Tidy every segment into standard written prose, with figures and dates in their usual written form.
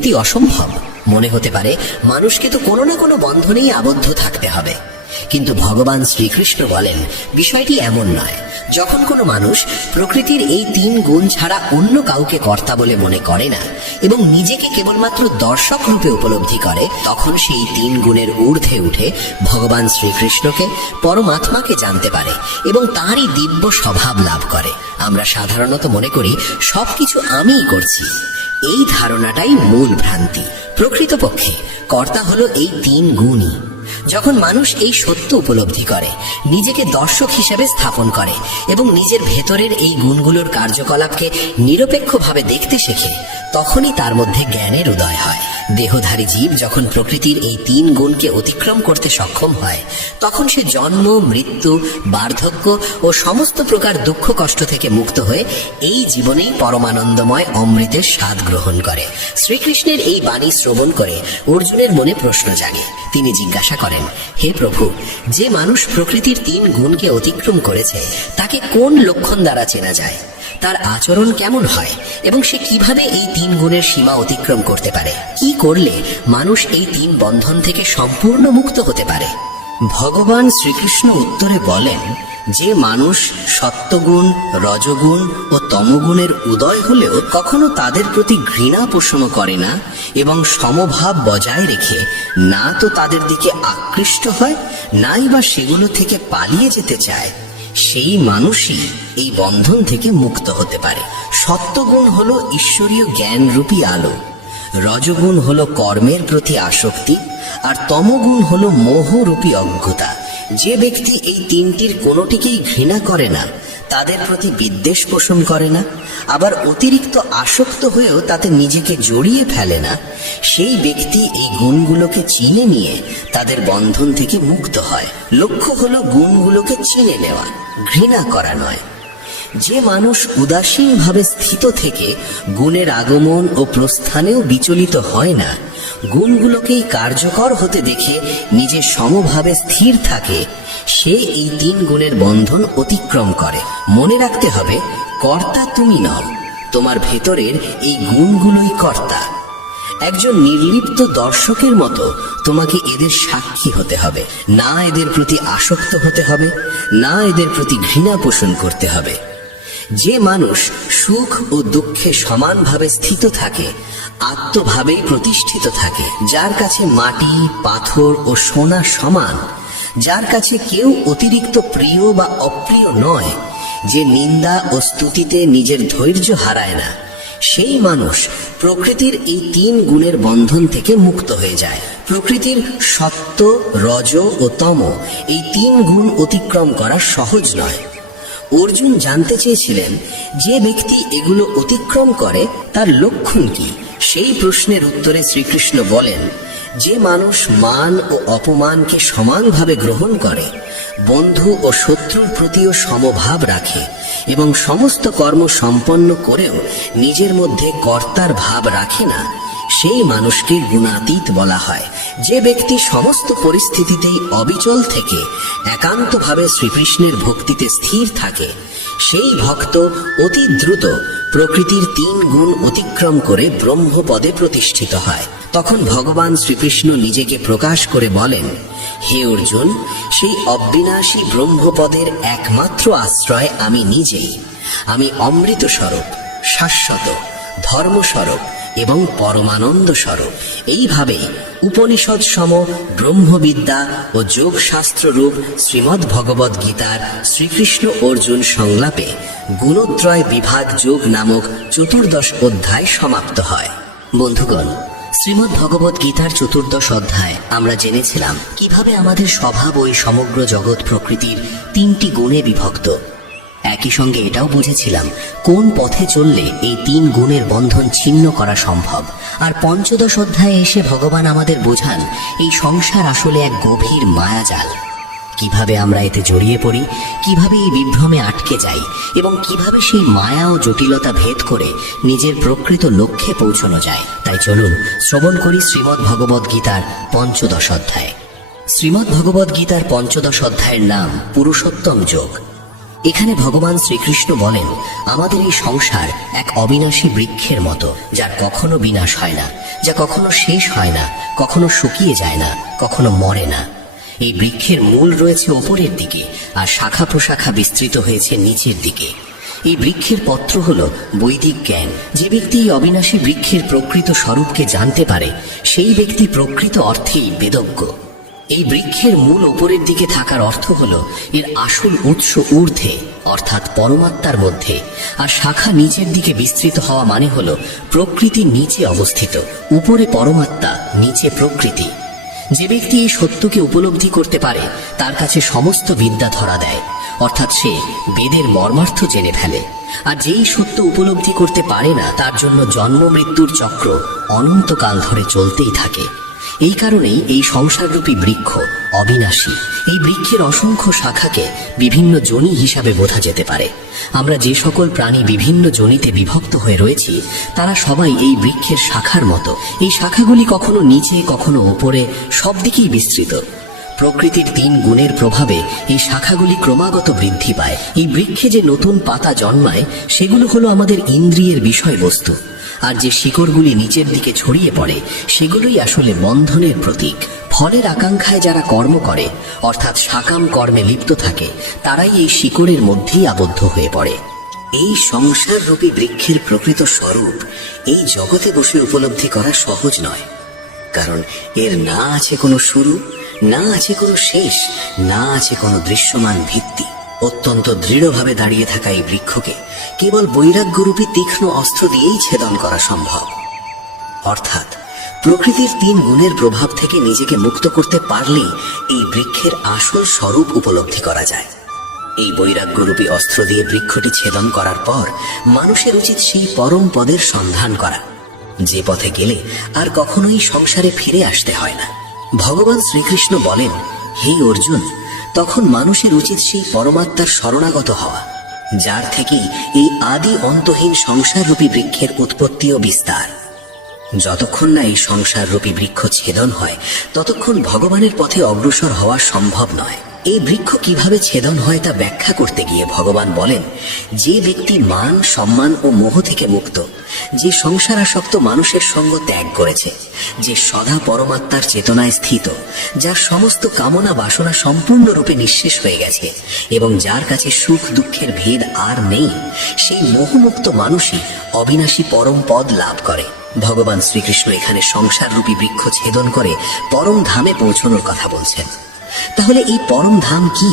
মুক্তি অসম্ভব। মনে হতে পারে মানুষকে তো কোনো না কোনো বন্ধনেই আবদ্ধ থাকতে হবে, কিন্তু ভগবান শ্রীকৃষ্ণ বলেন বিষয়টি এমন নয়। যখন কোনো মানুষ প্রকৃতির এই 3 গুণ ছাড়া অন্য কাউকে কর্তা বলে মনে করে না এবং নিজেকে কেবলমাত্র দর্শক রূপে উপলব্ধি করে, তখন সেই 3 গুণের ঊর্ধ্বে উঠে ভগবান শ্রীকৃষ্ণকে, পরমাত্মাকে জানতে পারে এবং তাঁরই দিব্য স্বভাব লাভ করে। আমরা সাধারণত মনে করি সবকিছু আমিই করছি। এই ধারণাটাই মূল ভ্রান্তি। প্রকৃতপক্ষে কর্তা হলো এই 3 গুণই। যখন মানুষ এই সত্য উপলব্ধি করে, নিজেকে দর্শক হিসেবে স্থাপন করে এবং নিজের ভেতরের এই গুণগুলোর কার্যকলাপকে নিরপেক্ষভাবে দেখতে শেখে, তখনই তার মধ্যে জ্ঞানের উদয় হয়। দেহধারী জীব যখন প্রকৃতির এই 3 গুণকে অতিক্রম করতে সক্ষম হয়, তখন সে জন্ম, মৃত্যু, বার্ধক্য ও সমস্ত প্রকার দুঃখ কষ্ট থেকে মুক্ত হয়ে এই জীবনেই পরমানন্দময় অমৃতের স্বাদ গ্রহণ করে। শ্রীকৃষ্ণের এই বাণী শ্রবণ করে অর্জুনের মনে প্রশ্ন জাগে। তিনি জিজ্ঞাসা করেন, হে প্রভু, যে মানুষ প্রকৃতির 3 গুণকে অতিক্রম করেছে তাকে কোন লক্ষণ দ্বারা চেনা যায়? তার আচরণ কেমন হয় এবং সে কিভাবে এই 3 গুণের সীমা অতিক্রম করতে পারে? কি করলে মানুষ এই 3 বন্ধন থেকে সম্পূর্ণ মুক্ত হতে পারে? ভগবান শ্রীকৃষ্ণ উত্তরে বলেন, যে মানুষ সত্যগুণ, রজগুণ ও তমগুণের উদয় হলেও কখনো তাদের প্রতি ঘৃণা পোষণ করে না এবং সমভাব বজায় রেখে না তো তাদের দিকে আকৃষ্ট হয়, নাই বা সেগুলো থেকে পালিয়ে যেতে চায়, সেই মানুষই এই বন্ধন থেকে মুক্ত হতে পারে। সত্যগুণ হলো ঈশ্বরীয় জ্ঞান রূপী আলো, রজগুণ হলো কর্মের প্রতি আসক্তি, আর তমগুণ হলো মোহরূপী অজ্ঞতা। যে ব্যক্তি এই 3টির কোনোটিকেই ঘৃণা করে না, তাদের প্রতি বিদ্বেষ পোষণ করে না, আবার অতিরিক্ত আসক্ত হয়েও তাতে নিজেকে জড়িয়ে ফেলে না, সেই ব্যক্তি এই গুণগুলোকে চিনে নিয়ে তাদের বন্ধন থেকে মুক্ত হয়। লক্ষ্য হলো গুণগুলোকে চিনে নেওয়া, ঘৃণা করা নয়। যে মানুষ উদাসীনভাবে স্থিত থেকে গুণের আগমন ও প্রস্থানেও বিচলিত হয় না, গুণগুলোকেই কার্যকর হতে দেখে নিজে সমভাবে স্থির থাকে, সে এই 3 গুণের বন্ধন অতিক্রম করে। মনে রাখতে হবে, কর্তা তুমি নও, তোমার ভেতরের এই গুণগুলোই কর্তা। একজন নির্লিপ্ত দর্শকের মতো তোমাকে এদের সাক্ষী হতে হবে, না এদের প্রতি আসক্ত হতে হবে, না এদের প্রতি ঘৃণা পোষণ করতে হবে। যে মানুষ সুখ ও দুঃখে সমানভাবে স্থিত থাকে, আত্মভাবেই প্রতিষ্ঠিত থাকে, যার কাছে মাটি, পাথর ও সোনা সমান, যার কাছে কেউ অতিরিক্ত প্রিয় বা অপ্রিয় নয়, যে নিন্দা ও স্তুতিতে নিজের ধৈর্য হারায় না, সেই মানুষ প্রকৃতির এই 3 গুণের বন্ধন থেকে মুক্ত হয়ে যায়। প্রকৃতির সত্য, রজ ও তম এই 3 গুণ অতিক্রম করা সহজ নয়। অর্জুন জানতে চেয়েছিলেন, যে ব্যক্তি এগুলো অতিক্রম করে তার লক্ষণ কি? সেই প্রশ্নের উত্তরে শ্রীকৃষ্ণ বলেন, যে মানুষ মান ও অপমানকে সমানভাবে গ্রহণ করে, বন্ধু ও শত্রুর প্রতিও সমভাব রাখে এবং সমস্ত কর্ম সম্পন্ন করেও নিজের মধ্যে কর্তার ভাব রাখে না, সেই মানুষকে গুণাতীত বলা হয়। যে ব্যক্তি সমস্ত পরিস্থিতিতেই অবিচল থেকে একান্তভাবে শ্রীকৃষ্ণের ভক্তিতে স্থির থাকে, সেই ভক্ত অতি দ্রুত প্রকৃতির 3 গুণ অতিক্রম করে ব্রহ্মপদে প্রতিষ্ঠিত হয়। তখন ভগবান শ্রীকৃষ্ণ নিজেকে প্রকাশ করে বলেন, হে অর্জুন, সেই অবিনাশী ব্রহ্মপদের একমাত্র আশ্রয় আমি নিজেই। আমি অমৃত স্বরূপ, শাশ্বত, ধর্মস্বরূপ এবং পরমানন্দ স্বরূপ। এইভাবে উপনিষদ সম ব্রহ্মবিদ্যা ও যোগ শাস্ত্র রূপ শ্রীমদ্ ভগবদ গীতার শ্রীকৃষ্ণ অর্জুন সংলাপে গুণত্রয় বিভাগ যোগ নামক 14 অধ্যায় সমাপ্ত হয়। বন্ধুগণ, শ্রীমদ্ ভগবদ গীতার 14 অধ্যায় আমরা জেনেছিলাম কিভাবে আমাদের স্বভাব ও সমগ্র জগৎ প্রকৃতির 3টি গুণে বিভক্ত। একই সঙ্গে এটাও বুঝেছিলাম কোন পথে চললে এই 3 গুণের বন্ধন ছিন্ন করা সম্ভব। আর 15 অধ্যায়ে এসে ভগবান আমাদের বোঝান এই সংসার আসলে এক গভীর মায়াজাল। কিভাবে আমরা এতে জড়িয়ে পড়ি, কিভাবে এই বিভ্রমে আটকে যাই এবং কিভাবে সেই মায়া ও জটিলতা ভেদ করে নিজের প্রকৃত লক্ষ্যে পৌঁছানো যায়। তাই চলুন শ্রবণ করি শ্রীমদ্ ভগবদ গীতার 15 অধ্যায়। শ্রীমদ্ ভগবদ গীতার 15 অধ্যায়ের নাম পুরুষোত্তম যোগ। এখানে ভগবান শ্রীকৃষ্ণ বলেন, আমাদের এই সংসার এক অবিনাশী বৃক্ষের মতো, যার কখনো বিনাশ হয় না, যা কখনো শেষ হয় না, কখনো শুকিয়ে যায় না, কখনো মরে না। এই বৃক্ষের মূল রয়েছে ওপরের দিকে, আর শাখা প্রশাখা বিস্তৃত হয়েছে নিচের দিকে। এই বৃক্ষের পত্র হল বৈদিক জ্ঞান। যে ব্যক্তি এই অবিনাশী বৃক্ষের প্রকৃত স্বরূপকে জানতে পারে, সেই ব্যক্তি প্রকৃত অর্থেই বেদজ্ঞ। এই বৃক্ষের মূল ওপরের দিকে থাকার অর্থ হল এর আসল উৎস ঊর্ধ্বে, অর্থাৎ পরমাত্মার মধ্যে, আর শাখা নিচের দিকে বিস্তৃত হওয়া মানে হল প্রকৃতির নিচে অবস্থিত। উপরে পরমাত্মা, নিচে প্রকৃতি। যে ব্যক্তি এই সত্যকে উপলব্ধি করতে পারে, তার কাছে সমস্ত বিদ্যা ধরা দেয়, অর্থাৎ সে বেদের মর্মার্থ জেনে ফেলে। আর যেই সত্য উপলব্ধি করতে পারে না, তার জন্য জন্ম মৃত্যুর চক্র অনন্তকাল ধরে চলতেই থাকে। এই কারণেই এই সংসাররূপী বৃক্ষ অবিনাশী। এই বৃক্ষের অসংখ্য শাখাকে বিভিন্ন যোনি হিসাবে বোঝা যেতে পারে। আমরা যে সকল প্রাণী বিভিন্ন যোনিতে বিভক্ত হয়ে রয়েছি, তারা সবাই এই বৃক্ষের শাখার মতো। এই শাখাগুলি কখনো নিচে, কখনো উপরে, সব দিকেই বিস্তৃত। প্রকৃতির 3 গুণের প্রভাবে এই শাখাগুলি ক্রমাগত বৃদ্ধি পায়। এই বৃক্ষে যে নতুন পাতা জন্মায়, সেগুলো হলো আমাদের ইন্দ্রিয়ের বিষয়বস্তু। আর যে শিকড়গুলি নিচের দিকে ছড়িয়ে পড়ে, সেগুলোই আসলে বন্ধনের প্রতীক। ফলের আকাঙ্ক্ষায় যারা কর্ম করে, অর্থাৎ সাকাম কর্মে লিপ্ত থাকে, তারাই এই শিকড়ের মধ্যেই আবদ্ধ হয়ে পড়ে। এই সংসার রূপী বৃক্ষের প্রকৃত স্বরূপ এই জগতে বসে উপলব্ধি করা সহজ নয়, কারণ এর না আছে কোনো শুরু, না আছে কোনো শেষ, না আছে কোনো দৃশ্যমান ভিত্তি। অত্যন্ত দৃঢ়ভাবে দাঁড়িয়ে থাকা এই বৃক্ষকে কেবল বৈরাগ্যরূপী তীক্ষ্ণ অস্ত্র দিয়েই ছেদন করা সম্ভব। অর্থাৎ প্রকৃতির 3 গুণের প্রভাব থেকে নিজেকে মুক্ত করতে পারলেই এই বৃক্ষের আসল স্বরূপ উপলব্ধি করা যায়। এই বৈরাগ্যরূপী অস্ত্র দিয়ে বৃক্ষটি ছেদন করার পর মানুষের উচিত সেই পরম পদের সন্ধান করা, যে পথে গেলে আর কখনোই সংসারে ফিরে আসতে হয় না। ভগবান শ্রীকৃষ্ণ বলেন, হে অর্জুন, তখন মানুষের উচিত সেই পরমাত্মার শরণাগত হওয়া, যার থেকেই এই আদি অন্তহীন সংসাররূপী বৃক্ষের উৎপত্তি ও বিস্তার। যতক্ষণ না এই সংসাররূপী বৃক্ষ ছেদন হয়, ততক্ষণ ভগবানের পথে অগ্রসর হওয়া সম্ভব নয়। এই বৃক্ষ কিভাবে ছেদন হয় তা ব্যাখ্যা করতে গিয়ে ভগবান বলেন, যে ব্যক্তি মান, সম্মান ও মোহ থেকে মুক্ত, যে সংসারাসক্ত মানুষের সঙ্গ ত্যাগ করেছে, যে সদা পরমাত্মার চেতনায় স্থিত, যার সমস্ত কামনা বাসনা সম্পূর্ণরূপে নিঃশেষ হয়ে গেছে এবং যার কাছে সুখ দুঃখের ভেদ আর নেই, সেই মোহমুক্ত মানুষই অবিনাশী পরম পদ লাভ করে। ভগবান শ্রীকৃষ্ণ এখানে সংসাররূপী বৃক্ষ ছেদন করে পরম ধামে পৌঁছানোর কথা বলছেন। তাহলে এই পরম ধাম কি?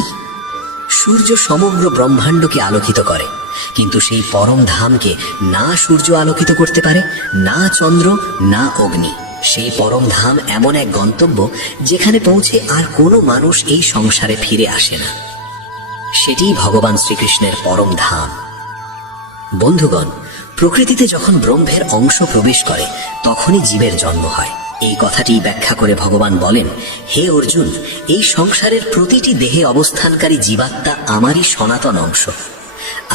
সূর্য সমগ্র ব্রহ্মাণ্ডকে আলোকিত করে, কিন্তু সেই পরম ধামকে না সূর্য আলোকিত করতে পারে, না চন্দ্র, না অগ্নি। সেই পরম ধাম এমন এক গন্তব্য, যেখানে পৌঁছে আর কোনো মানুষ এই সংসারে ফিরে আসে না। সেটিই ভগবান শ্রীকৃষ্ণের পরম ধাম। বন্ধুগণ, প্রকৃতিতে যখন ব্রহ্মের অংশ প্রবেশ করে, তখনই জীবের জন্ম হয়। এই কথাটি ব্যাখ্যা করে ভগবান বলেন, হে অর্জুন, এই সংসারের প্রতিটি দেহে অবস্থানকারী জীবাত্মা আমারই সনাতন অংশ।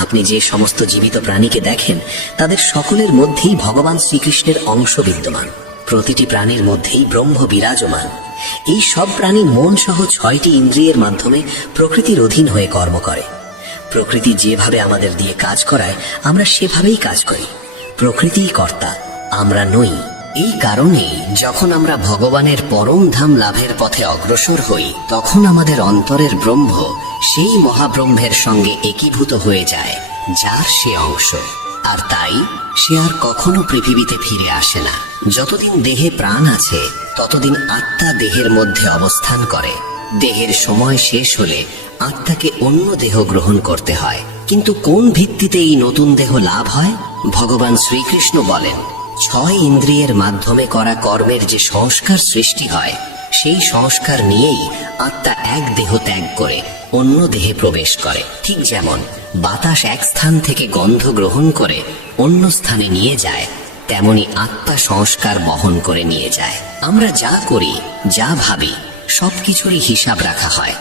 আপনি যে সমস্ত জীবিত প্রাণীকে দেখেন, তাদের সকলের মধ্যেই ভগবান শ্রীকৃষ্ণের অংশ বিদ্যমান। প্রতিটি প্রাণীর মধ্যেই ব্রহ্ম বিরাজমান। এই সব প্রাণী মন সহ 6টি ইন্দ্রিয়ের মাধ্যমে প্রকৃতির অধীন হয়ে কর্ম করে। প্রকৃতি যেভাবে আমাদের দিয়ে কাজ করায়, আমরা সেভাবেই কাজ করি। প্রকৃতিই কর্তা, আমরা নই। এই কারণেই যখন আমরা ভগবানের পরম ধাম লাভের পথে অগ্রসর হই, তখন আমাদের অন্তরের ব্রহ্ম সেই মহাব্রহ্মের সঙ্গে একীভূত হয়ে যায়, যার সে অংশ। আর তাই সে আর কখনো পৃথিবীতে ফিরে আসে না। যতদিন দেহে প্রাণ আছে, ততদিন আত্মা দেহের মধ্যে অবস্থান করে। দেহের সময় শেষ হলে আত্মাকে অন্য দেহ গ্রহণ করতে হয়। কিন্তু কোন ভিত্তিতে এই নতুন দেহ লাভ হয়? ভগবান শ্রীকৃষ্ণ বলেন, 6 ইন্দ্রিয়ের মাধ্যমে করা কর্মের যে সংস্কার সৃষ্টি হয়, সেই সংস্কার নিয়েই আত্মা এক দেহ ত্যাগ করে অন্য দেহে প্রবেশ করে। ঠিক যেমন বাতাস এক স্থান থেকে গন্ধ গ্রহণ করে অন্য স্থানে নিয়ে যায়, তেমনি আত্মা সংস্কার বহন করে নিয়ে যায়। আমরা যা করি, যা ভাবি, সবকিছুরই হিসাব রাখা হয়।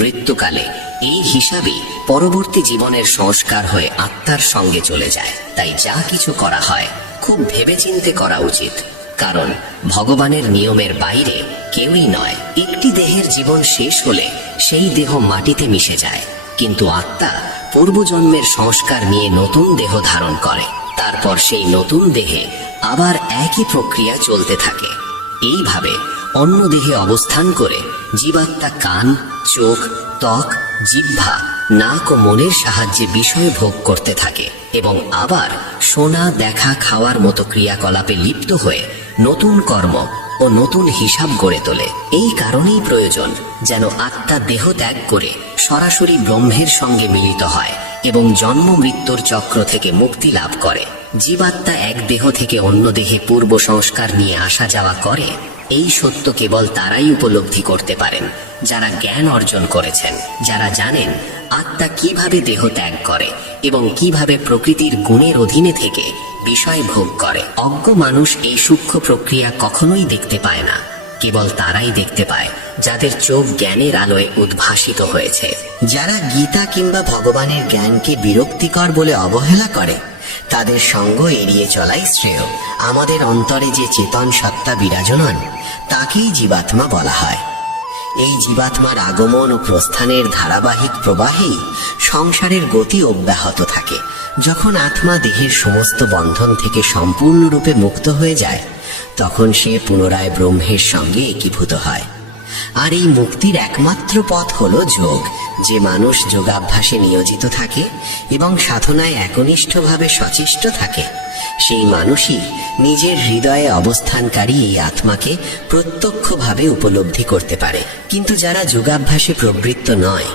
মৃত্যুকালে এই হিসাবই পরবর্তী জীবনের সংস্কার হয়ে আত্মার সঙ্গে চলে যায়। তাই যা কিছু করা হয়, খুব ভেবেচিন্তে করা উচিত, কারণ ভগবানের নিয়মের বাইরে কেউই নয়। একটি দেহের জীবন শেষ হলে সেই দেহ মাটিতে মিশে যায়, কিন্তু আত্মা পূর্বজন্মের সংস্কার নিয়ে নতুন দেহ ধারণ করে। তারপর সেই নতুন দেহে আবার একই প্রক্রিয়া চলতে থাকে। এইভাবে অন্য দেহে অবস্থান করে জীবাত্মা কান, চোখ, ত্বক, জিহ্বা, নাক ও মনের সাহায্যে বিষয় ভোগ করতে থাকে এবং আবার শোনা, দেখা, খাওয়ার মতো ক্রিয়াকলাপে লিপ্ত হয়ে নতুন কর্ম ও নতুন হিসাব গড়ে তোলে। এই কারণেই প্রয়োজন যেন আত্মা দেহ ত্যাগ করে সরাসরি ব্রহ্মের সঙ্গে মিলিত হয় এবং জন্ম মৃত্যুর চক্র থেকে মুক্তি লাভ করে। জীবাত্মা এক দেহ থেকে অন্য দেহে পূর্ব সংস্কার নিয়ে আসা যাওয়া করে। এই সত্য কেবল তারাই উপলব্ধি করতে পারেন যারা জ্ঞান অর্জন করেছেন, যারা জানেন আত্মা কিভাবে দেহ ত্যাগ করে এবং কিভাবে প্রকৃতির গুণের অধীনে থেকে বিষয় ভোগ করে। অজ্ঞ মানুষ এই সূক্ষ্ম প্রক্রিয়া কখনোই দেখতে পায় না। কেবল তারাই দেখতে পায় যাদের চোখ জ্ঞানের আলোয় উদ্ভাসিত হয়েছে। যারা গীতা কিংবা ভগবানের জ্ঞানকে বিরক্তিকর বলে অবহেলা করে তাদের সঙ্গ এড়িয়ে চলাই শ্রেয়। আমাদের অন্তরে যে চেতন সত্তা বিরাজমান তাকেই জীবাত্মা বলা হয়। এই জীবাত্মার আগমন ও প্রস্থানের ধারাবাহিক প্রবাহেই সংসারের গতি অব্যাহত থাকে। যখন আত্মা দেহের সমস্ত বন্ধন থেকে সম্পূর্ণরূপে মুক্ত হয়ে যায় তখন সে পুনরায় ব্রহ্মের সঙ্গে একীভূত হয়। আর এই মুক্তির একমাত্র পথ হলো যোগ। যে মানুষ যোগাভ্যাসে নিয়োজিত থাকে এবং সাধনায় একনিষ্ঠভাবে সচেষ্ট থাকে সেই মানুষই নিজের হৃদয়ে অবস্থানকারী এই আত্মাকে প্রত্যক্ষভাবে উপলব্ধি করতে পারে। কিন্তু যারা যোগাভ্যাসে প্রবৃত্ত নয়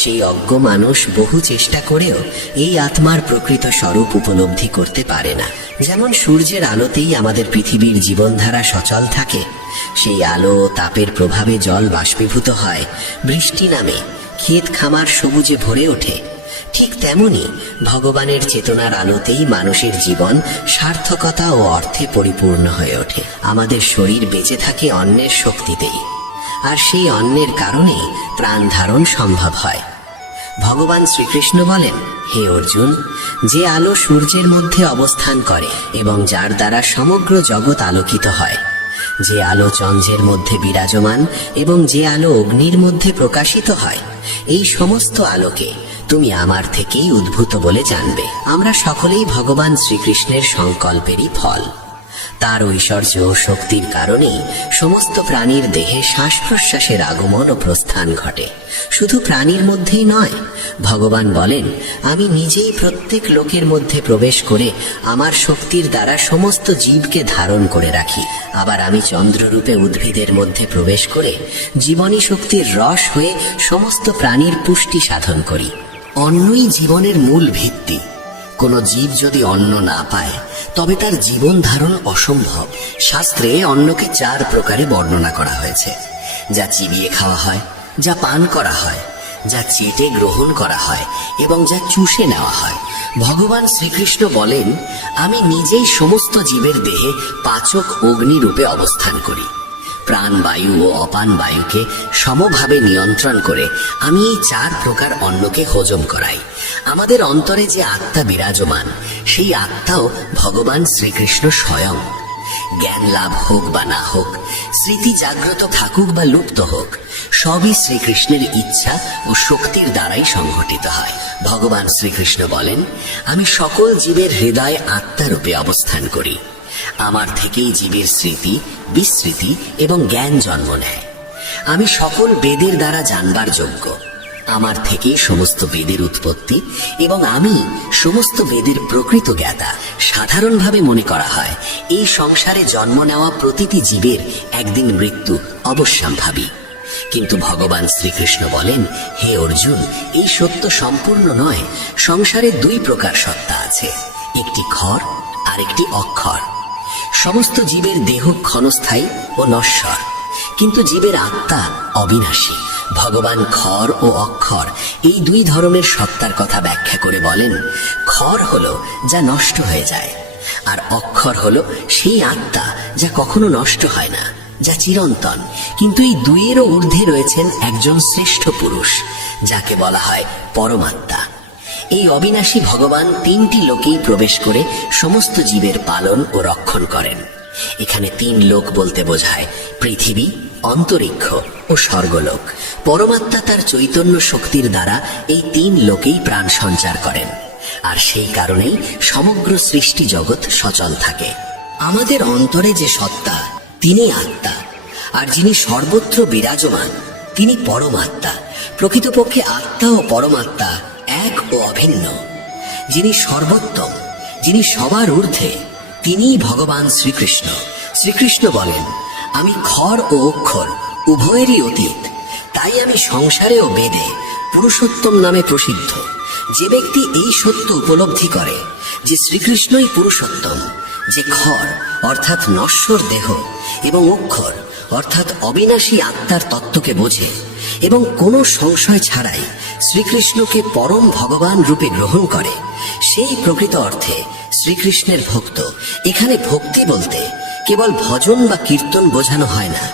সেই অজ্ঞ মানুষ বহু চেষ্টা করেও এই আত্মার প্রকৃত স্বরূপ উপলব্ধি করতে পারে না। যেমন সূর্যের আলোতেই আমাদের পৃথিবীর জীবনধারা সচল থাকে, সেই আলো ও তাপের প্রভাবে জল বাষ্পীভূত হয়, বৃষ্টি নামে, ক্ষেত খামার সবুজে ভরে ওঠে। ঠিক তেমনি ভগবানের চেতনার আলোতেই মানুষের জীবন সার্থকতা ও অর্থে পরিপূর্ণ হয়ে ওঠে। আমাদের শরীর বেঁচে থাকে অন্নের শক্তিতেই, আর সেই অন্নের কারণেই প্রাণ ধারণ সম্ভব হয়। ভগবান শ্রীকৃষ্ণ বলেন, হে অর্জুন, যে আলো সূর্যের মধ্যে অবস্থান করে এবং যার দ্বারা সমগ্র জগৎ আলোকিত হয়, যে আলো চন্দ্রের মধ্যে বিরাজমান এবং যে আলো অগ্নির মধ্যে প্রকাশিত হয়, এই সমস্ত আলোকে তুমি আমার থেকেই উদ্ভূত বলে জানবে। আমরা সকলেই ভগবান শ্রীকৃষ্ণের সংকল্পেরই ফল। তার ঐশ্বর্য ও শক্তির কারণেই সমস্ত প্রাণীর দেহে শ্বাস প্রশ্বাসের আগমন ও প্রস্থান ঘটে। শুধু প্রাণীর মধ্যেই নয়, ভগবান বলেন, আমি নিজেই প্রত্যেক লোকের মধ্যে প্রবেশ করে আমার শক্তির দ্বারা সমস্ত জীবকে ধারণ করে রাখি। আবার আমি চন্দ্ররূপে উদ্ভিদের মধ্যে প্রবেশ করে জীবনী শক্তির রস হয়ে সমস্ত প্রাণীর পুষ্টি সাধন করি। অন্নই জীবনের মূল ভিত্তি। কোনো জীব যদি অন্ন না পায় তবে তার জীবন ধারণ অসম্ভব। শাস্ত্রে অন্নকে 4 প্রকারে বর্ণনা করা হয়েছে। যা চিবিয়ে খাওয়া হয়, যা পান করা হয়, যা চেটে গ্রহণ করা হয় এবং যা চুষে নেওয়া হয়। ভগবান শ্রীকৃষ্ণ বলেন, আমি নিজেই সমস্ত জীবের দেহে পাচক অগ্নি রূপে অবস্থান করি। প্রাণ বায়ু ও অপান বায়ুকে সমভাবে নিয়ন্ত্রণ করে আমি এই 4 প্রকার অন্নকে হজম করাই। আমাদের অন্তরে যে আত্মা বিরাজমান সেই আত্মাও ভগবান শ্রীকৃষ্ণ স্বয়ং। জ্ঞান লাভ হোক বা না হোক, স্মৃতি জাগ্রত থাকুক বা লুপ্ত হোক, সবই শ্রীকৃষ্ণের ইচ্ছা ও শক্তির দ্বারাই সংঘটিত হয়। ভগবান শ্রীকৃষ্ণ বলেন, আমি সকল জীবের হৃদয়ে আত্মারূপে অবস্থান করি। আমার থেকেই জীবের স্মৃতি, বিস্মৃতি এবং জ্ঞান জন্ম নেয়। আমি সকল বেদের দ্বারা জানবার যোগ্য। আমার থেকেই সমস্ত বেদের উৎপত্তি এবং আমি সমস্ত বেদের প্রকৃত জ্ঞাতা। সাধারণভাবে মনে করা হয় এই সংসারে জন্ম নেওয়া প্রতিটি জীবের একদিন মৃত্যু অবশ্যম্ভাবী। কিন্তু ভগবান শ্রীকৃষ্ণ বলেন, হে অর্জুন, এই সত্য সম্পূর্ণ নয়। সংসারে 2 প্রকার সত্তা আছে, একটি ক্ষর আর একটি অক্ষর। সমস্ত জীবের দেহ ক্ষণস্থায়ী ও নশ্বর, কিন্তু জীবের আত্মা অবিনাশী। ভগবান ক্ষর ও অক্ষর এই 2 ধরনের সত্তার কথা ব্যাখ্যা করে বলেন, ক্ষর হলো যা নষ্ট হয়ে যায়, আর অক্ষর হলো সেই আত্মা যা কখনো নষ্ট হয় না, যা চিরন্তন। কিন্তু এই 2-এরও ঊর্ধ্বে রয়েছেন একজন শ্রেষ্ঠ পুরুষ, যাকে বলা হয় পরমাত্মা। এই অবিনাশী ভগবান 3টি লোকেই প্রবেশ করে সমস্ত জীবের পালন ও রক্ষণ করেন। এখানে 3 লোক বলতে বোঝায় পৃথিবী, অন্তরিক্ষ ও স্বর্গলোক। পরমাত্মা তার চৈতন্য শক্তির দ্বারা এই 3 লোকেই প্রাণ সঞ্চার করেন, আর সেই কারণেই সমগ্র সৃষ্টি জগৎ সচল থাকে। আমাদের অন্তরে যে সত্তা, তিনি আত্মা, আর যিনি সর্বত্র বিরাজমান তিনি পরমাত্মা। প্রকৃতপক্ষে আত্মা ও পরমাত্মা এক ও অভিন্ন। যিনি সর্বোত্তম, যিনি সবার ঊর্ধ্বে, তিনিই ভগবান শ্রীকৃষ্ণ। শ্রীকৃষ্ণ বলেন, আমি ক্ষর ও অক্ষর উভয়েরই অতীত, তাই আমি সংসারে ও বেদে পুরুষোত্তম নামে প্রসিদ্ধ। যে ব্যক্তি এই সত্য উপলব্ধি করে যে শ্রীকৃষ্ণই পুরুষোত্তম, যে ক্ষর অর্থাৎ নশ্বর দেহ এবং অক্ষর অর্থাৎ অবিনাশী আত্মার তত্ত্বকে বোঝে এবং কোনো সংশয় ছাড়াই শ্রীকৃষ্ণকে পরম ভগবান রূপে গ্রহণ করে, সেই প্রকৃত অর্থে শ্রীকৃষ্ণের ভক্ত। এখানে ভক্তি বলতে কেবল ভজন বা কীর্তন বোঝানো হয় না।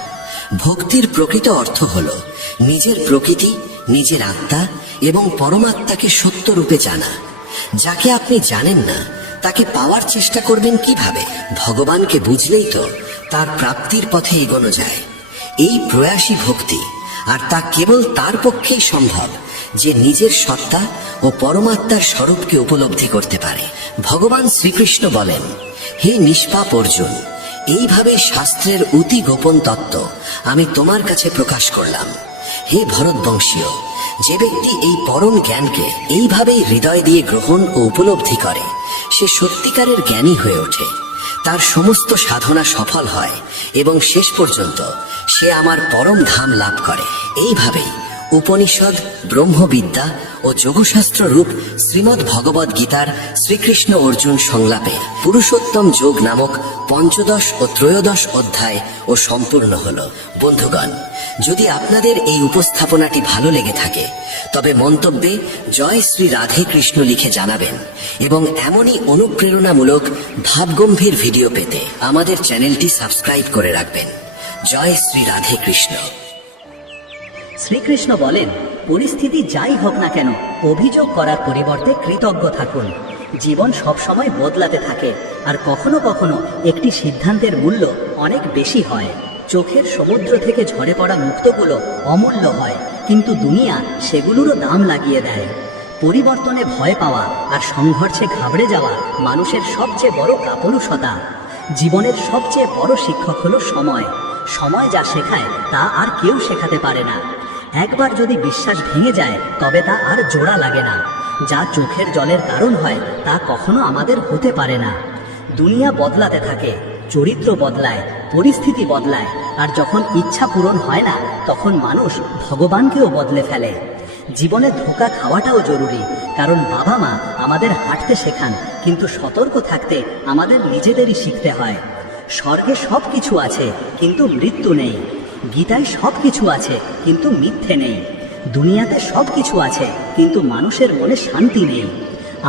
ভক্তির প্রকৃত অর্থ হল নিজের প্রকৃতি, নিজের আত্মা এবং পরমাত্মাকে সত্য রূপে জানা। যাকে আপনি জানেন না তাকে পাওয়ার চেষ্টা করবেন কিভাবে? ভগবানকে বুঝলেই তো তার প্রাপ্তির পথে এগোনো যায়। এই প্রয়াসী ভক্তি, আর তা কেবল তার পক্ষেই সম্ভব যে নিজের সত্তা ও পরমাত্মার স্বরূপকে উপলব্ধি করতে পারে। ভগবান শ্রীকৃষ্ণ বলেন, হে নিষ্পাপ অর্জুন, এইভাবে শাস্ত্রের অতি গোপন তত্ত্ব আমি তোমার কাছে প্রকাশ করলাম। হে ভরতবংশীয়, যে ব্যক্তি এই পরম জ্ঞানকে এইভাবেই হৃদয় দিয়ে গ্রহণ ও উপলব্ধি করে, সে সত্যিকারের জ্ঞানী হয়ে ওঠে। তার সমস্ত সাধনা সফল হয় এবং শেষ পর্যন্ত সে আমার পরম ধাম লাভ করে। এইভাবেই উপনিষদ, ব্রহ্মবিদ্যা ও যোগশাস্ত্র রূপ শ্রীমদ্ ভগবদ গীতার শ্রীকৃষ্ণ অর্জুন সংলাপে পুরুষোত্তম যোগ নামক ৫ম ও ত্রয়োদশ অধ্যায় ও সম্পূর্ণ হল। বন্ধুগণ, যদি আপনাদের এই উপস্থাপনাটি ভালো লেগে থাকে তবে মন্তব্যে জয় শ্রী রাধে কৃষ্ণ লিখে জানাবেন এবং এমনই অনুপ্রেরণামূলক ভাবগম্ভীর ভিডিও পেতে আমাদের চ্যানেলটি সাবস্ক্রাইব করে রাখবেন। জয় শ্রী রাধে কৃষ্ণ। শ্রীকৃষ্ণ বলেন, পরিস্থিতি যাই হোক না কেন অভিযোগ করার পরিবর্তে কৃতজ্ঞ থাকুন। জীবন সবসময় বদলাতে থাকে, আর কখনো কখনো একটি সিদ্ধান্তের মূল্য অনেক বেশি হয়। চোখের সমুদ্র থেকে ঝরে পড়া মুক্তগুলো অমূল্য হয়, কিন্তু দুনিয়া সেগুলোরও দাম লাগিয়ে দেয়। পরিবর্তনে ভয় পাওয়া আর সংঘর্ষে ঘাবড়ে যাওয়া মানুষের সবচেয়ে বড় কাপুরুষতা। জীবনের সবচেয়ে বড় শিক্ষক হলো সময়। সময় যা শেখায় তা আর কেউ শেখাতে পারে না। একবার যদি বিশ্বাস ভেঙে যায় তবে তা আর জোড়া লাগে না। যা চোখের জলের কারণ হয় তা কখনো আমাদের হতে পারে না। দুনিয়া বদলাতে থাকে, চরিত্র বদলায়, পরিস্থিতি বদলায়, আর যখন ইচ্ছা পূরণ হয় না তখন মানুষ ভগবানকেও বদলে ফেলে। জীবনে ধোঁকা খাওয়াটাও জরুরি, কারণ বাবা মা আমাদের হাঁটতে শেখান, কিন্তু সতর্ক থাকতে আমাদের নিজেদেরই শিখতে হয়। স্বর্গে সব কিছু আছে কিন্তু মৃত্যু নেই। গীতায় সব কিছু আছে কিন্তু মিথ্যে নেই। দুনিয়াতে সব কিছু আছে কিন্তু মানুষের মনে শান্তি নেই।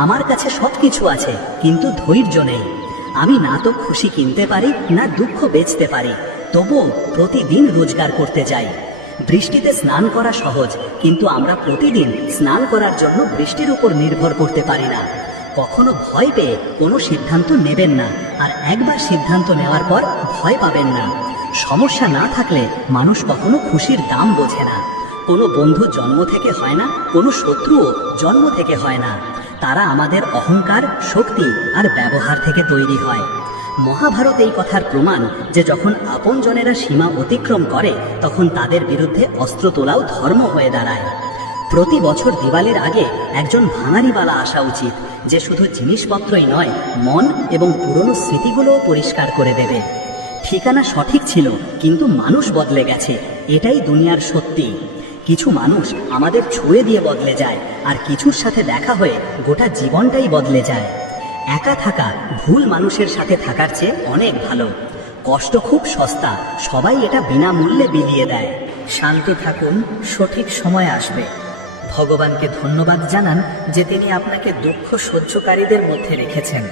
আমার কাছে সব কিছু আছে কিন্তু ধৈর্য নেই। আমি না তো খুশি কিনতে পারি, না দুঃখ বেচতে পারি, তবুও প্রতিদিন রোজগার করতে যাই। বৃষ্টিতে স্নান করা সহজ, কিন্তু আমরা প্রতিদিন স্নান করার জন্য বৃষ্টির উপর নির্ভর করতে পারি না। কখনো ভয় পেয়ে কোনো সিদ্ধান্ত নেবেন না, আর একবার সিদ্ধান্ত নেওয়ার পর ভয় পাবেন না। সমস্যা না থাকলে মানুষ কখনো খুশির দাম বোঝে না। কোনো বন্ধু জন্ম থেকে হয় না, কোনো শত্রুও জন্ম থেকে হয় না। তারা আমাদের অহংকার, শক্তি আর ব্যবহার থেকে তৈরি হয়। মহাভারত এই কথার প্রমাণ যে যখন আপনজনেরা সীমা অতিক্রম করে তখন তাদের বিরুদ্ধে অস্ত্র তোলাও ধর্ম হয়ে দাঁড়ায়। প্রতি বছর দিওয়ালির আগে একজন ভাঙাড়িওয়ালা আসা উচিত, যে শুধু জিনিসপত্রই নয়, মন এবং পুরনো স্মৃতিগুলোও পরিষ্কার করে দেবে। ঠিকানা সঠিক ছিল কিন্তু মানুষ বদলে গেছে, এটাই দুনিয়ার সত্যি। কিছু মানুষ আমাদের ছুঁয়ে দিয়ে বদলে যায়, আর কিছুর সাথে দেখা হয়ে গোটা জীবনটাই বদলে যায়। একা থাকা ভুল মানুষের সাথে থাকার চেয়ে অনেক ভালো। কষ্ট খুব সস্তা, সবাই এটা বিনামূল্যে বিলিয়ে দেয়। শান্ত থাকুন, সঠিক সময় আসবে। ভগবানকে ধন্যবাদ জানান যে তিনি আপনাকে দুঃখ সহ্যকারীদের মধ্যে রেখেছেন,